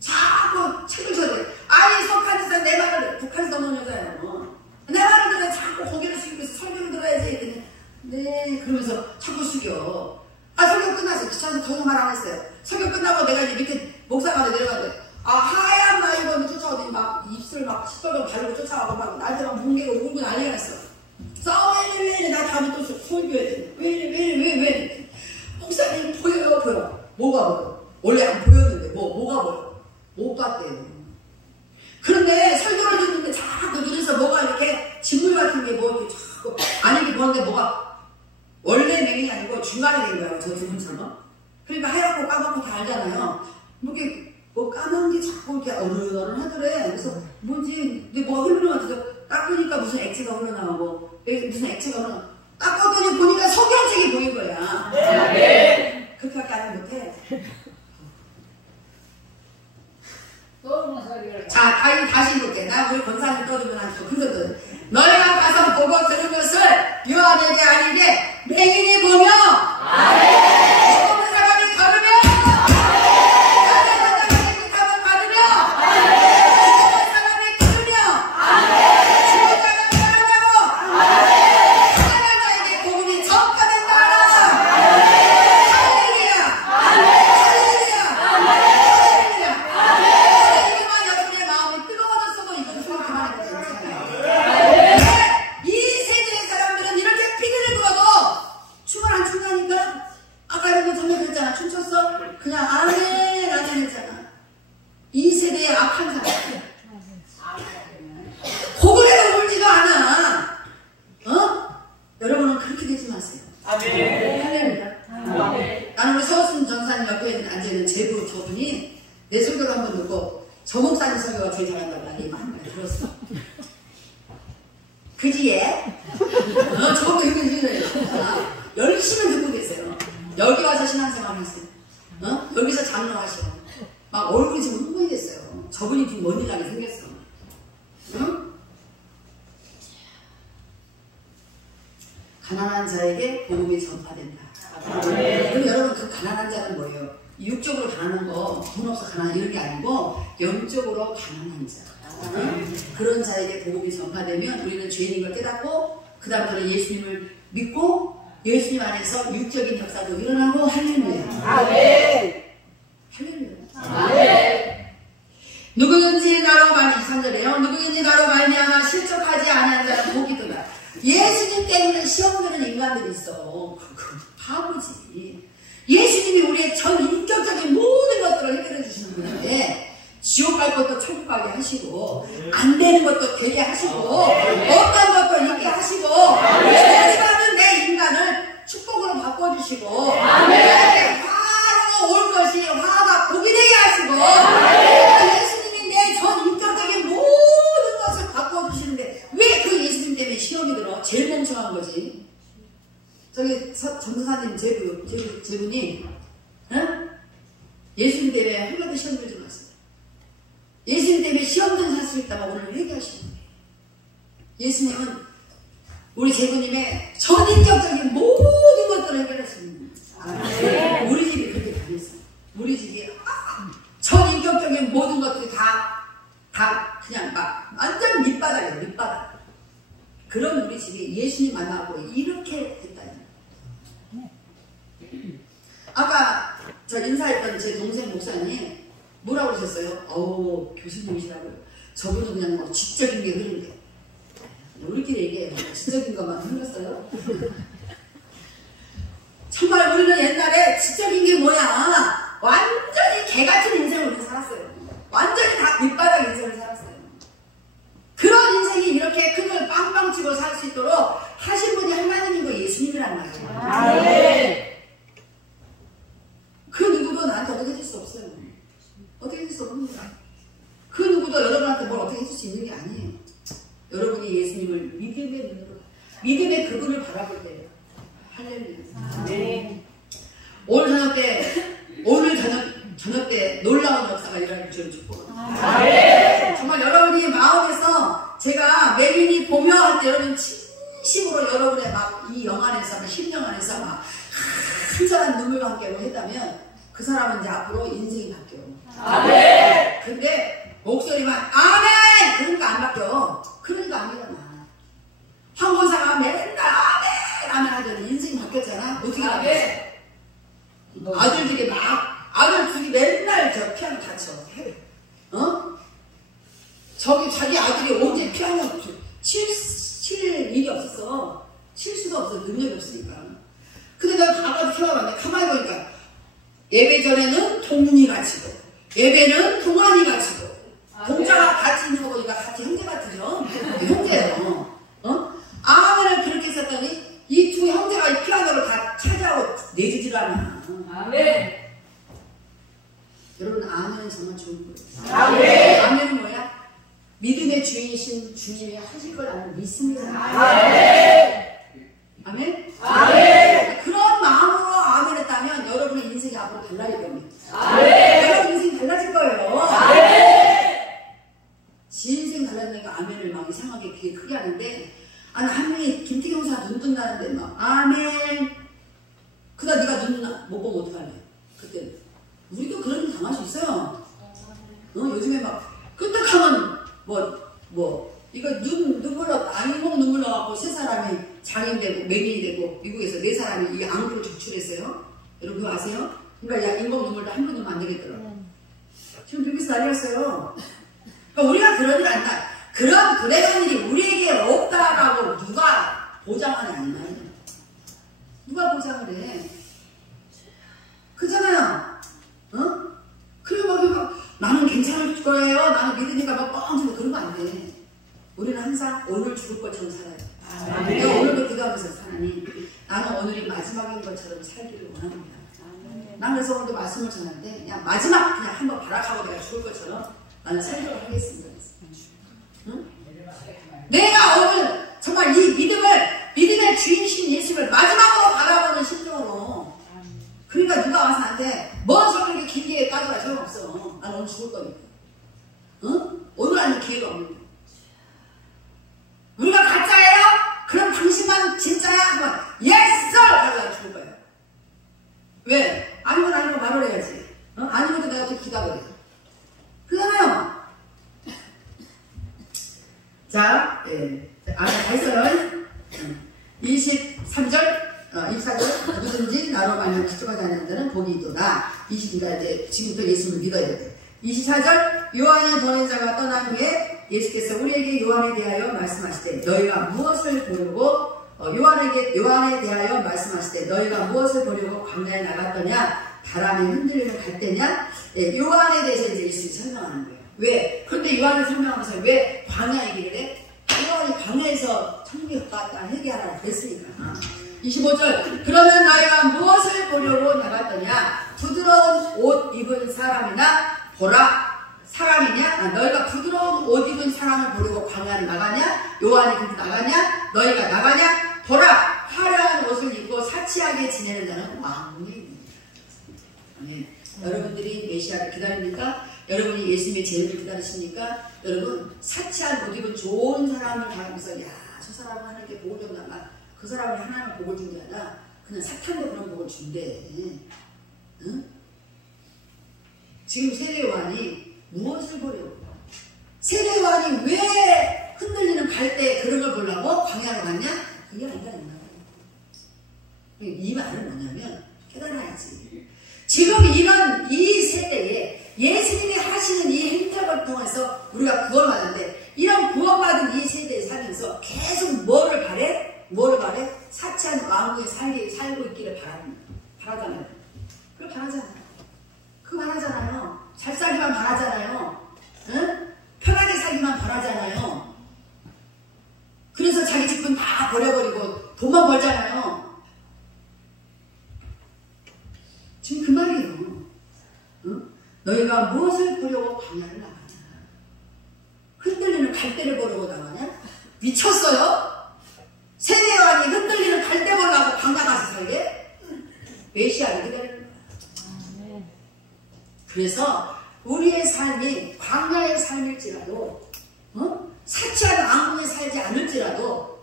자꾸 책을 쳐대. 아니, 석한에서 내 말을, 북한에서 넘어온 여자예요. 내 말을 들어 자꾸 고개를 숙이면서 설교를 들어야지. 그랬더니, 네, 그러면서 자꾸 숙여. 아, 설교 끝났어. 귀찮아서 더 이상 말 안 했어요. 설교 끝나고 내가 이제 밑에 목사관에 내려가는데, 아, 하얀 마이건이 쫓아오더니 막 입술 막 시뻘건 바르고 쫓아가고 막 나한테 막 뭉개고 울고 난리가 났어. 왜 이래, 나 다음에 또 설교해야 돼. 왜 이래. 목사님, 보여요. 뭐가 보여? 원래 안 보였는데, 뭐가 보여? 못 봤대요. 그런데 설교를 듣는데 자꾸 눈에서 뭐가 이렇게 진물 같은 게 뭐 이렇게 자꾸, 아니, 이게 뭔데 뭐가 원래 내용이 아니고 중간에 된 거예요. 저 두 분처럼. 그러니까 하얗고 까맣고 다 알잖아요. 이렇게 뭐 까만 게 자꾸 이렇게 어른어른 하더래. 그래서 뭔지, 근데 뭐가 흐르는 것 같아서 닦으니까 무슨 액체가 흘러나오고, 여기 무슨 액체가 흘러나오고, 닦았더니 보니까 석연책이 보인 거야. 네. 그렇게밖에 안 못해. 자, 다시 볼게. 나 우리 권사님 떠들면 안 돼. 그거든. 너희가 가서 보고 들은 것을 유아되게 아니게 맹인이 보며, 죽은 사람이 걸으며, 그냥 아멘 했잖아. 이 세대의 악한 사람. 고글에도 울지도 않아. 어? 여러분은 그렇게 되지 마세요. 아멘. 나는 우리 서우순 전사님 옆에 앉아있는 제부 저분이 내 설교를 한번 듣고 저 목사님 설교가 제일 잘한다고 나 얘기 많이 들었어. 그지에? 저것도 힘든 열심히 듣고 계세요. 여기 와서 신앙생활 하세요. 여기서 장로하셔. 막 얼굴이 지금 흥분됐어요. 저분이 좀 원인하게 생겼어. 응? 가난한 자에게 복음이 전파된다. 그럼 여러분 그 가난한 자는 뭐예요? 육적으로 가난한 거, 돈 없어 가난한 이런 게 아니고 영적으로 가난한 자. 그런 자에게 복음이 전파되면 우리는 죄인인 걸 깨닫고 그 다음부터는 예수님을 믿고 예수님 안에서 육적인 역사도 일어나고 할렐루야. 아멘. 할렐루야. 아멘. 누구든지 나로 말미 23절에요. 누구든지 나로 말미암아 실족하지 아니한 자는 복이 있도다. 예수님 때문에 시험되는 인간들이 있어. 바보지. 예수님이 우리의 전 인격적인 모든 것들을 해결해 주시는 분인데 지옥 갈 것도 천국 가게 하시고 안 되는 것도 되게 하시고 어떤 것도 있게 하시고 죄지가는 내 인간을 축복으로 바꿔주시고 내 화로 올 것이 화가 복이 되게 하시고 예수님이 내 전 인격적인 모든 것을 바꿔주시는데 왜 그 예수님 때문에 시험이 들어? 제일 멍청한 거지. 저기 전도사님 제분이 응? 예수님 때문에 한가지 시험 들지 마세요. 예수님 때문에 시험든 살 수 있다가 오늘 회개하시는 거예요. 예수님은 우리 제부님의 전인격적인 모든 것들을 해결하시는 거예요. 우리 집이 그렇게 다녔어요. 우리 집이 전인격적인 모든 것들이 다 그냥 막 완전 밑바닥이에요. 밑바닥. 그런 우리 집이 예수님 만나고 이렇게 됐다니. 아까 저 인사했던 제 동생 목사님 뭐라고 그러셨어요? 교수님이시라고요. 저분은 그냥 뭐 지적인 게 흐른데. 우리끼리 얘기해요. 지적인 것만 흘렀어요. 정말 정말 우리는 옛날에 지적인 게 뭐야? 완전히 개 같은 인생을 우리는 살았어요. 완전히 다 밑바닥 인생을 살았어요. 그런 인생이 이렇게 큰 걸 빵빵 치고 살 수 있도록 하신 분이 하나님이고 예수님이란 말이에요. 네. 그 누구도 나한테 어떻게 해줄 수 없어요. 어떻게 해줄 수 없는 거야. 그 누구도 여러분한테 뭘 어떻게 해줄 수 있는 게 아니에요. 여러분이 예수님을 믿음의 눈으로, 믿음의 그분을 바라볼 때예요. 할렐루야. 네. 오늘 저녁 때 놀라운 역사가 일어날 줄 축복합니다. 네. 정말 여러분이 마음에서 제가 매일이 보며 할 때 여러분 진심으로 여러분의 막 이 영안에서, 심령 안에서 막 한절한 눈물과 함께 했다면 그 사람은 이제 앞으로 인생이 바뀌어. 아멘. 근데 목소리만 아멘! 그러니까 안 바뀌어. 그러니까 안 일어나. 황건사가 맨날 아멘! 아멘 하더니 인생이 바뀌었잖아. 어떻게 바뀌었어? 아들 둘이 맨날 저 피아노 다쳐. 저기 자기 아들이 언제 피아노 칠 일이 없었어. 칠 수가 없어. 능력이 없으니까. 근데 내가 가만히 키워봤는데 가만히 보니까 예배 전에는 동문이가 치고 예배는 동안이가 치고 동자가 같이 있는 거 보니까 같이 형제 같으죠? 형제예요. 아멘을 그렇게 했었더니 이 두 형제가 이 피아노를 다 차지하고 내주질 않아. 아멘. 여러분 아멘은 정말 좋은 거예요. 아멘. 아멘은 뭐야? 믿음의 주인이신 주님이 하실 걸 나는 믿습니다. 아멘. 아멘. 아멘. 그런 마음으로 아멘 했다면 여러분의 인생이 앞으로 달라질 겁니다. 아멘. 여러분 인생이 달라질 거예요. 아멘. 지 인생 달라지니까 아멘을 막 이상하게 귀에 크게 하는데 아니 한 명이 김태경 사 눈 뜬다는데 막 아멘. 그다 네가 눈 못 보면 어떡할래? 그때 우리도 그런 일 당할 수 있어요. 요즘에 막 끄떡하면 이거 눈물 안목 눈물 나갖고 세 사람이 장애되고 맹인이 되고 미국에서 네 사람이 이 안구를 적출했어요. 여러분 그거 아세요? 그러니까 인공 눈물도 한 번 넣으면 안 되겠더라고. 지금 미국에서 난리 났어요. 그러니까 우리가 그런 일 안 나. 그런 일이 우리에게 없다라고 누가 보장하냐 이 말이야. 누가 보장을 해? 그잖아요. 그리고 막 나는 괜찮을 거예요. 나는 믿으니까 막 뻥 그런 거 안 돼. 우리는 항상 오늘 죽을 것처럼 살아요. 내가 오늘도 기도하면서 하나님 나는 오늘이 마지막인 것처럼 살기를 원합니다. 나는 그래서 오늘도 말씀을 전하는데 그냥 마지막 그냥 한번 발악하고 내가 죽을 것처럼 나는 살도록 하겠습니다. 응? 내가 오늘 정말 이 믿음의 주인이신 예수를 마지막으로 바라보는 심정으로 그러니까 누가 와서 나한테 뭔 소리를 길게 따져라 소용없어. 난 오늘 죽을 거니까. 오늘 아니면 기회가 없는 거야. 우리가 가짜예요? 그럼 당신만 진짜야? 그러면 yes sir! 하려고 죽을 거예요. 왜? 아니면 말을 해야지. 아니면 내가 또 기다려야 돼. 그러잖아요. 자, 다 했어요. 23절 24절 누구든지 나로 말미암아 기초가 다니는 자는 복이 있도다. 22절 이제 지금부터 예수를 믿어야 돼. 24절 요한이 보낸 자가 떠난 후에 예수께서 우리에게 요한에 대하여 말씀하시되 너희가 무엇을 보려고 요한에 대하여 말씀하시되 너희가 무엇을 보려고 광야에 나갔더냐 바람에 흔들리는 갈대냐. 요한에 대해서 이제 예수님이 설명하는 거예요. 왜? 그런데 요한을 설명하면서 왜 광야 얘기를 해? 요한이 광야에서 천국에 갔다 회개하라 그랬으니까. 25절 그러면 너희가 무엇을 보려고 나갔더냐 부드러운 옷 입은 사람이나 보라 사람이냐 너희가 부드러운 옷 입은 사람을 보려고 광야를 나가냐 요한이 그렇게 나가냐 너희가 나가냐 보라 화려한 옷을 입고 사치하게 지내는 자는 왕궁에 있느니라. 여러분들이 메시아를 기다립니까? 여러분이 예수님의 재림을 기다리십니까? 여러분 사치한 옷 입은 좋은 사람을 당하면서 야 저 사람은 하나님께 복을 줬나봐. 그 사람이 하나님의 복을 준 게 아니라 그냥 사탄도 그런 복을 준대. 응? 지금 세례요한이 무엇을 보려고? 세례요한이 왜 흔들리는 갈대 그런 걸 보려고 광야로 갔냐? 그게 아니다. 이 말은 뭐냐면 깨달아야지. 지금 이 세대에 예수님이 하시는 이 행적을 통해서 우리가 구원받는데 이런 구원받은 이 세대에 살면서 계속 뭐를 바래? 사치한 왕국에 살고 있기를 지금 그 말이에요. 응? 너희가 무엇을 보려고 광야를 나가냐? 흔들리는 갈대를 보려고 나가냐? 미쳤어요? 세대왕이 흔들리는 갈대 보려고 광야 가서 살게? 메시아를 기다리는 거야. 그래서 우리의 삶이 광야의 삶일지라도 사치한 왕궁에 살지 않을지라도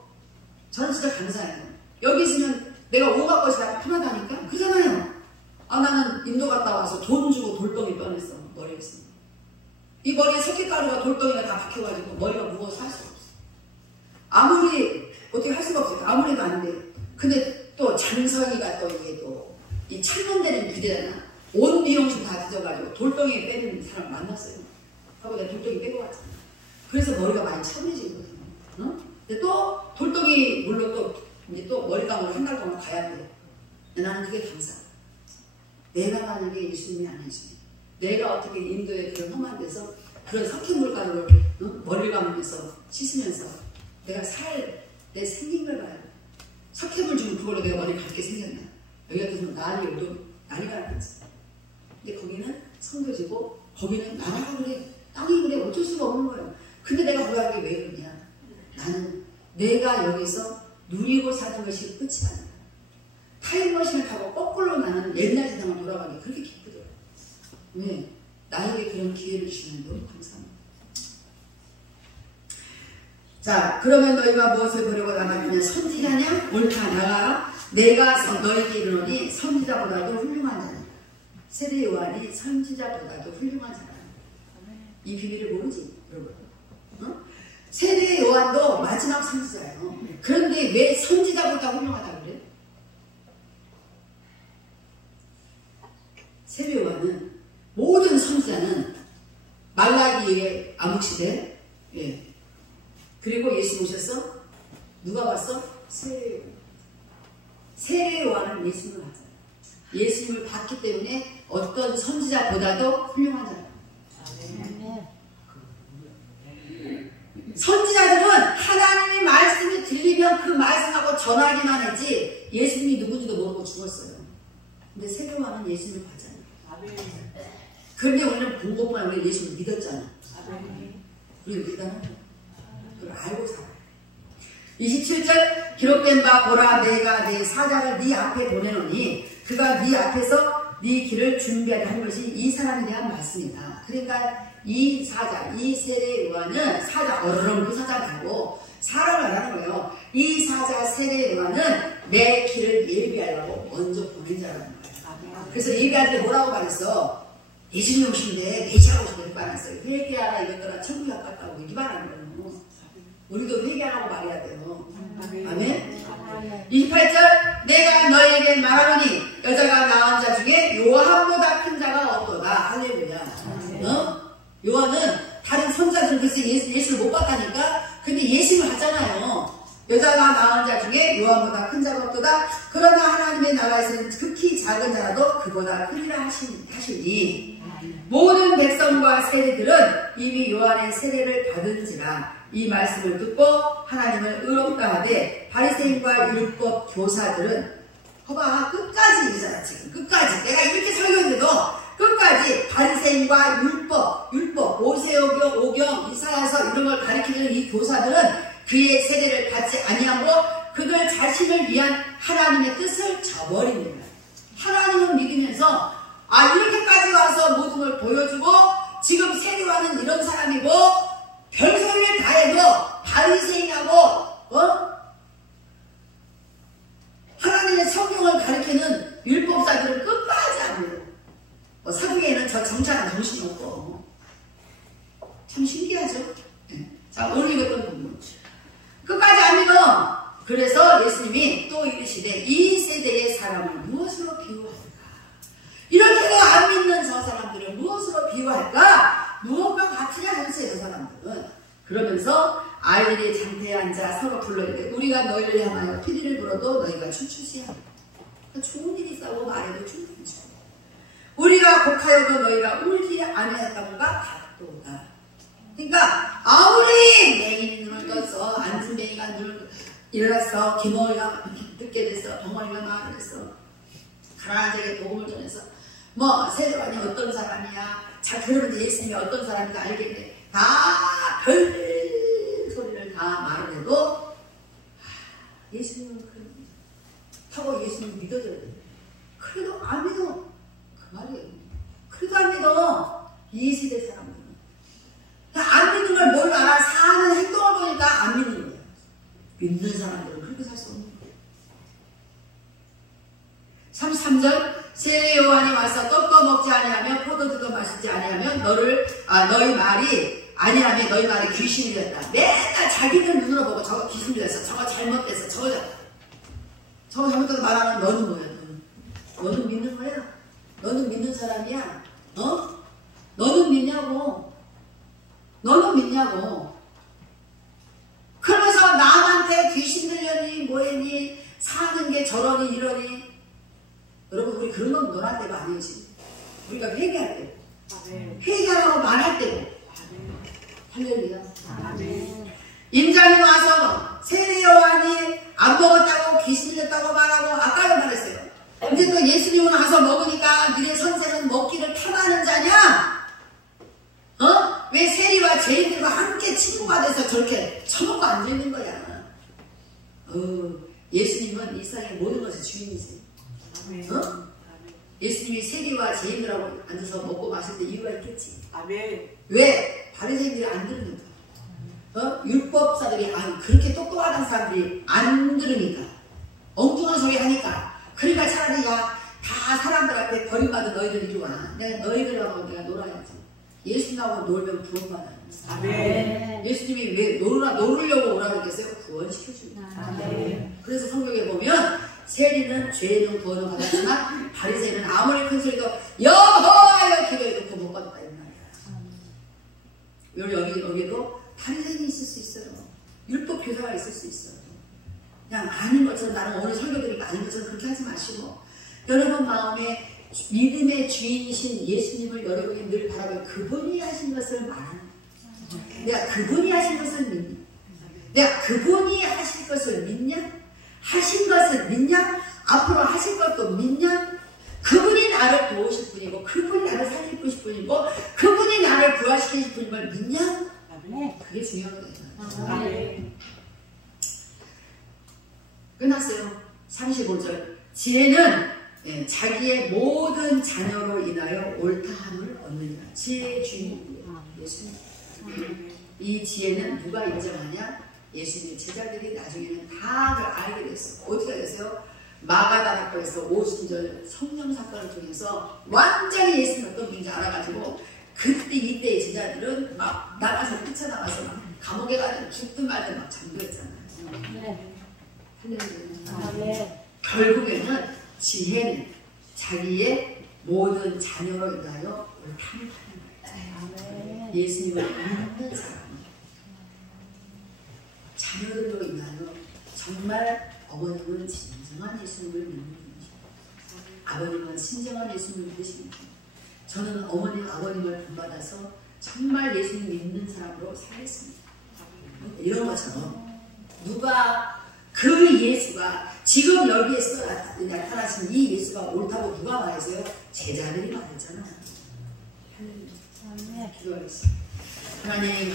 저는 진짜 감사해요. 여기 있으면 내가 온갖 것이 다 편하다니까? 그러잖아요. 아, 나는 인도 갔다 와서 돈 주고 돌덩이 꺼냈어. 머리에 있으면. 이 머리에 석회가루가 돌덩이가 다 박혀가지고 머리가 무거워서 할 수가 없어. 아무리 어떻게 할 수가 없어요. 아무래도 안 돼. 근데 또 장성이가 또 이게 또 이 찾는 데는 기대잖아. 온 미용실 다 뒤져가지고 돌덩이에 빼는 사람 만났어요. 하고 내가 돌덩이 빼고 왔잖아. 그래서 머리가 많이 차분해지거든요. 응? 근데 또 돌덩이 물론 또 이제 또 머리 감으로 한 달 동안 가야 돼. 근데 나는 그게 감사. 내가 만약에 예수님이 아니지, 내가 어떻게 인도의 그런 험한 데서 그런 석회물가루를 머리를 감으면서 씻으면서 내가 내 생긴 걸 봐요. 석회물 주면 그걸로 내가 머리 감게 생겼나? 여기 같은 난리가 나겠지. 근데 거기는 성도지고 거기는 나라가 그래. 땅이 그래. 어쩔 수가 없는 거예요. 근데 내가 거기 가게 왜 그러냐? 나는 내가 여기서 누리고 사는 것이 끝이 아니야. 타임머신을 타고 거꾸로 나는 옛날 세상을 돌아가는 게 그렇게 기쁘더라고요. 왜? 나에게 그런 기회를 주시는 너무 감사합니다. 자, 그러면 너희가 무엇을 보려고 나가느냐? 선지자냐? 옳다, 나가. 내가 너희에게 이르노니 선지자보다도 훌륭한 자니라. 세례 요한이 선지자보다도 훌륭한 자라. 이 비밀을 모르지, 여러분? 세례 요한도 마지막 선지자예요. 그런데 왜 선지자보다 훌륭하다고 그래? 세례 요한은 모든 선지자는 말라기의 암흑시대, 예. 그리고 예수 오셨어? 누가 봤어? 세례 요한. 세례 요한은 예수님을 봤잖아요. 예수님을 봤기 때문에 어떤 선지자보다도 훌륭한 자예요. 선지자들은 하나님의 말씀이 들리면 그 말씀하고 전하기만 했지 예수님이 누군지도 모르고 죽었어요. 근데 세례 요한은 예수님을 봤잖아요. 그런데 우리는 본 것뿐만 아니라 우리 예수님을 믿었잖아. 우리 믿잖아. 그걸 알고 살아요. 27절 기록된 바 보라 내가 네 사자를 네 앞에 보내노니 그가 네 앞에서 네 길을 준비하게 한 것이 이 사람에 대한 말씀이다. 그러니까 이 사자, 이 세례 요한은 사자, 어르렁 그 사자 말고 사람을 말하는 거예요. 이 사자 세례 요한은 내 길을 예비하려고 먼저 보낸 자라는 거예요. 그래서 예비할 때 뭐라고 말했어? 예수님 오신데 메시아가 오신데 그 말했어요. 회개하라 이것들아 천국이 가깝다고 이 말하는 거예요. 우리도 회개하라고 말해야 돼요. 아멘. 28절 내가 너에게 말하노니 여자가 낳은 자 중에 요한보다 큰 자가 없도다. 할렐루야. 요한은 다른 선자들은 글쎄 예수를 못 봤다니까. 근데 예수를 봤잖아요. 여자가 낳은 자 중에 요한보다 큰 자가 없도다. 그러나 하나님의 나라에서는 극히 작은 자라도 그보다 크리라 하시니 모든 백성과 세대들은 이미 요한의 세례를 받은지라. 이 말씀을 듣고 하나님을 의롭다 하되 바리새인과 율법 교사들은 봐봐 끝까지 얘기잖아. 지금 끝까지 내가 이렇게 설교했는데도 끝까지 바리새인과 율법 모세오경 이사야서 이런 걸 가리키는 이 교사들은 그의 세례를 받지 아니하고 그들 자신을 위한 하나님의 뜻을 저버립니다. 하나님은 믿으면서 이렇게까지 와서 모든 걸 보여주고 지금 세례와는 이런 사람이고 별소리를 다 해도 바리새인하고 하나님의 성경을 가리키는 율법사들은 끝까지 안 믿어. 사도계에는 저 정찰은 정신이 없고 참 신기하죠. 네. 자, 오늘 읽었던 부분 끝까지 안 믿어. 그래서 예수님이 또 이르시되 이 세대의 사람을 무엇으로 비유할까? 이렇게도 안 믿는 저 사람들을 무엇으로 비유할까? 무엇과 같으냐 도대체 저 사람들은. 그러면서 아이들이 장대에 앉아 서로 불러이르되 우리가 너희를 향하여 피리를 불어도 너희가 춤추지 않아. 그러니까 좋은 일이 있다고 말해도 춤추지. 우리가 곡하여도 너희가 울지 아니하였던가 같도다. 그러니까 아무리 맹인이 눈을 떴어, 앉은 맹이가 눈을 일어났어, 기머리가 늦게 됐어, 덩어리가 나아졌어. 가난한 자에게 복음을 전해서 뭐 세례관이 어떤 사람이야, 자 그러면 예수님이 어떤 사람인가 알겠네, 다 별 소리를 다 말을 해도 예수님은 그런 하고 예수님 믿어줘야 돼. 그래도 안 믿어. 그 말이에요. 그래도 안 믿어. 이 시대 사람들은 안 믿는 걸 뭘 알아? 사는 행동을 보니까 안 믿는 거야. 믿는 사람들은 그렇게 살 수 없는 거야. 33절 세례 요한이 와서 떡도 먹지 아니하며 포도주도 마시지 아니하며 너희 말이 아니라며 너희 말이 귀신이 됐다. 맨날 자기들 눈으로 보고 저거 귀신이 됐어, 저거 잘못됐어, 저거 잘못돼서 말하는 너는 뭐야? 너는 믿는 거야? 너는 믿는 사람이야? 너는 믿냐고? 너는 믿냐고? 그러면서 남한테 귀신 들려니 뭐했니? 사는 게 저러니 이러니. 여러분 우리 그런 건 논할 때가 아니지. 우리가 회개할 때, 회개하라고 말할 때고. 할렐루야. 임장이 와서 세례 요한이 안 먹었다고 귀신 들렸다고 말하고 아까도 말했어요. 이제 또 예수님은 와서 먹으니까 너네 선생은 먹기를 탐하는 자냐? 왜 세리와 죄인들과 함께 친구가 돼서 저렇게 처먹고 앉아있는 거야? 예수님은 이 세상의 모든 것의 주인이세요. 예수님이 세리와 죄인들하고 앉아서 먹고 마실 때 이유가 있겠지. 왜? 바리새인들이 안 들으니까. 율법사들이 그렇게 똑똑하다는 사람들이 안 들으니까. 엉뚱한 소리 하니까. 그러니까 차라리 다 사람들한테 버림받은 너희들 이리 와. 내가 너희들하고 내가 놀아야지. 예수님하고 놀면 구원받아요. 예수님이 왜 놀으려고 오라고 그랬어요? 구원시켜줍니다. 그래서 성경에 보면 세리는 죄는 구원을 받았지만 바리새인은 아무리 큰 소리도 여호와여 기도해 놓고 못 받았다 이 말이야. 여기도 바리새인이 있을 수 있어요. 율법 교사가 있을 수 있어요. 그냥 아닌 것처럼, 나는 오늘 설교 드리니까 아닌 것처럼 그렇게 하지 마시고, 여러분 마음에 믿음의 주인이신 예수님을 여러분이 늘 바라보고 그분이 하신 것을 말하는 거야. 내가 그분이 하신 것을 믿냐? 내가 그분이 하실 것을 믿냐? 하신 것을 믿냐? 앞으로 하실 것도 믿냐? 그분이 나를 도우실 분이고 그분이 나를 살리실 분이고 그분이 나를 부활시키실 분임을 믿냐? 그게 중요한 거예요. 끝났어요. 35절 지혜는 자기의 모든 자녀로 인하여 옳다함을 얻느니라. 지혜의 주인이에요. 예수님. 이 지혜는 누가 인정하냐? 예수님의 제자들이 나중에는 다 그걸 알게 됐어. 어떻게 됐어요? 마가다락방에서 오순절 성령 사건을 통해서 완전히 예수님 어떤 분인지 알아가지고 이때의 제자들은 막 나가서 뛰쳐나가서 막 감옥에 가서 죽든 말든 막 잠들었잖아요. 결국에는 지혜는 자기의 모든 자녀로 인하여 옳다함을 파는 거예요. 예수님을 믿는 사람, 자녀들로 인하여 정말 어머님은 진정한 예수님을 믿는 분이시고 아버님은 진정한 예수님을 믿으십니다. 저는 어머님, 아버님을 본받아서 정말 예수님 믿는 사람으로 살겠습니다. 이런 것처럼 누가 그 예수가 지금 여기에서 나타나신 이 예수가 옳다고 누가 말했어요? 제자들이 말했잖아요. 기도하겠습니다. 하나님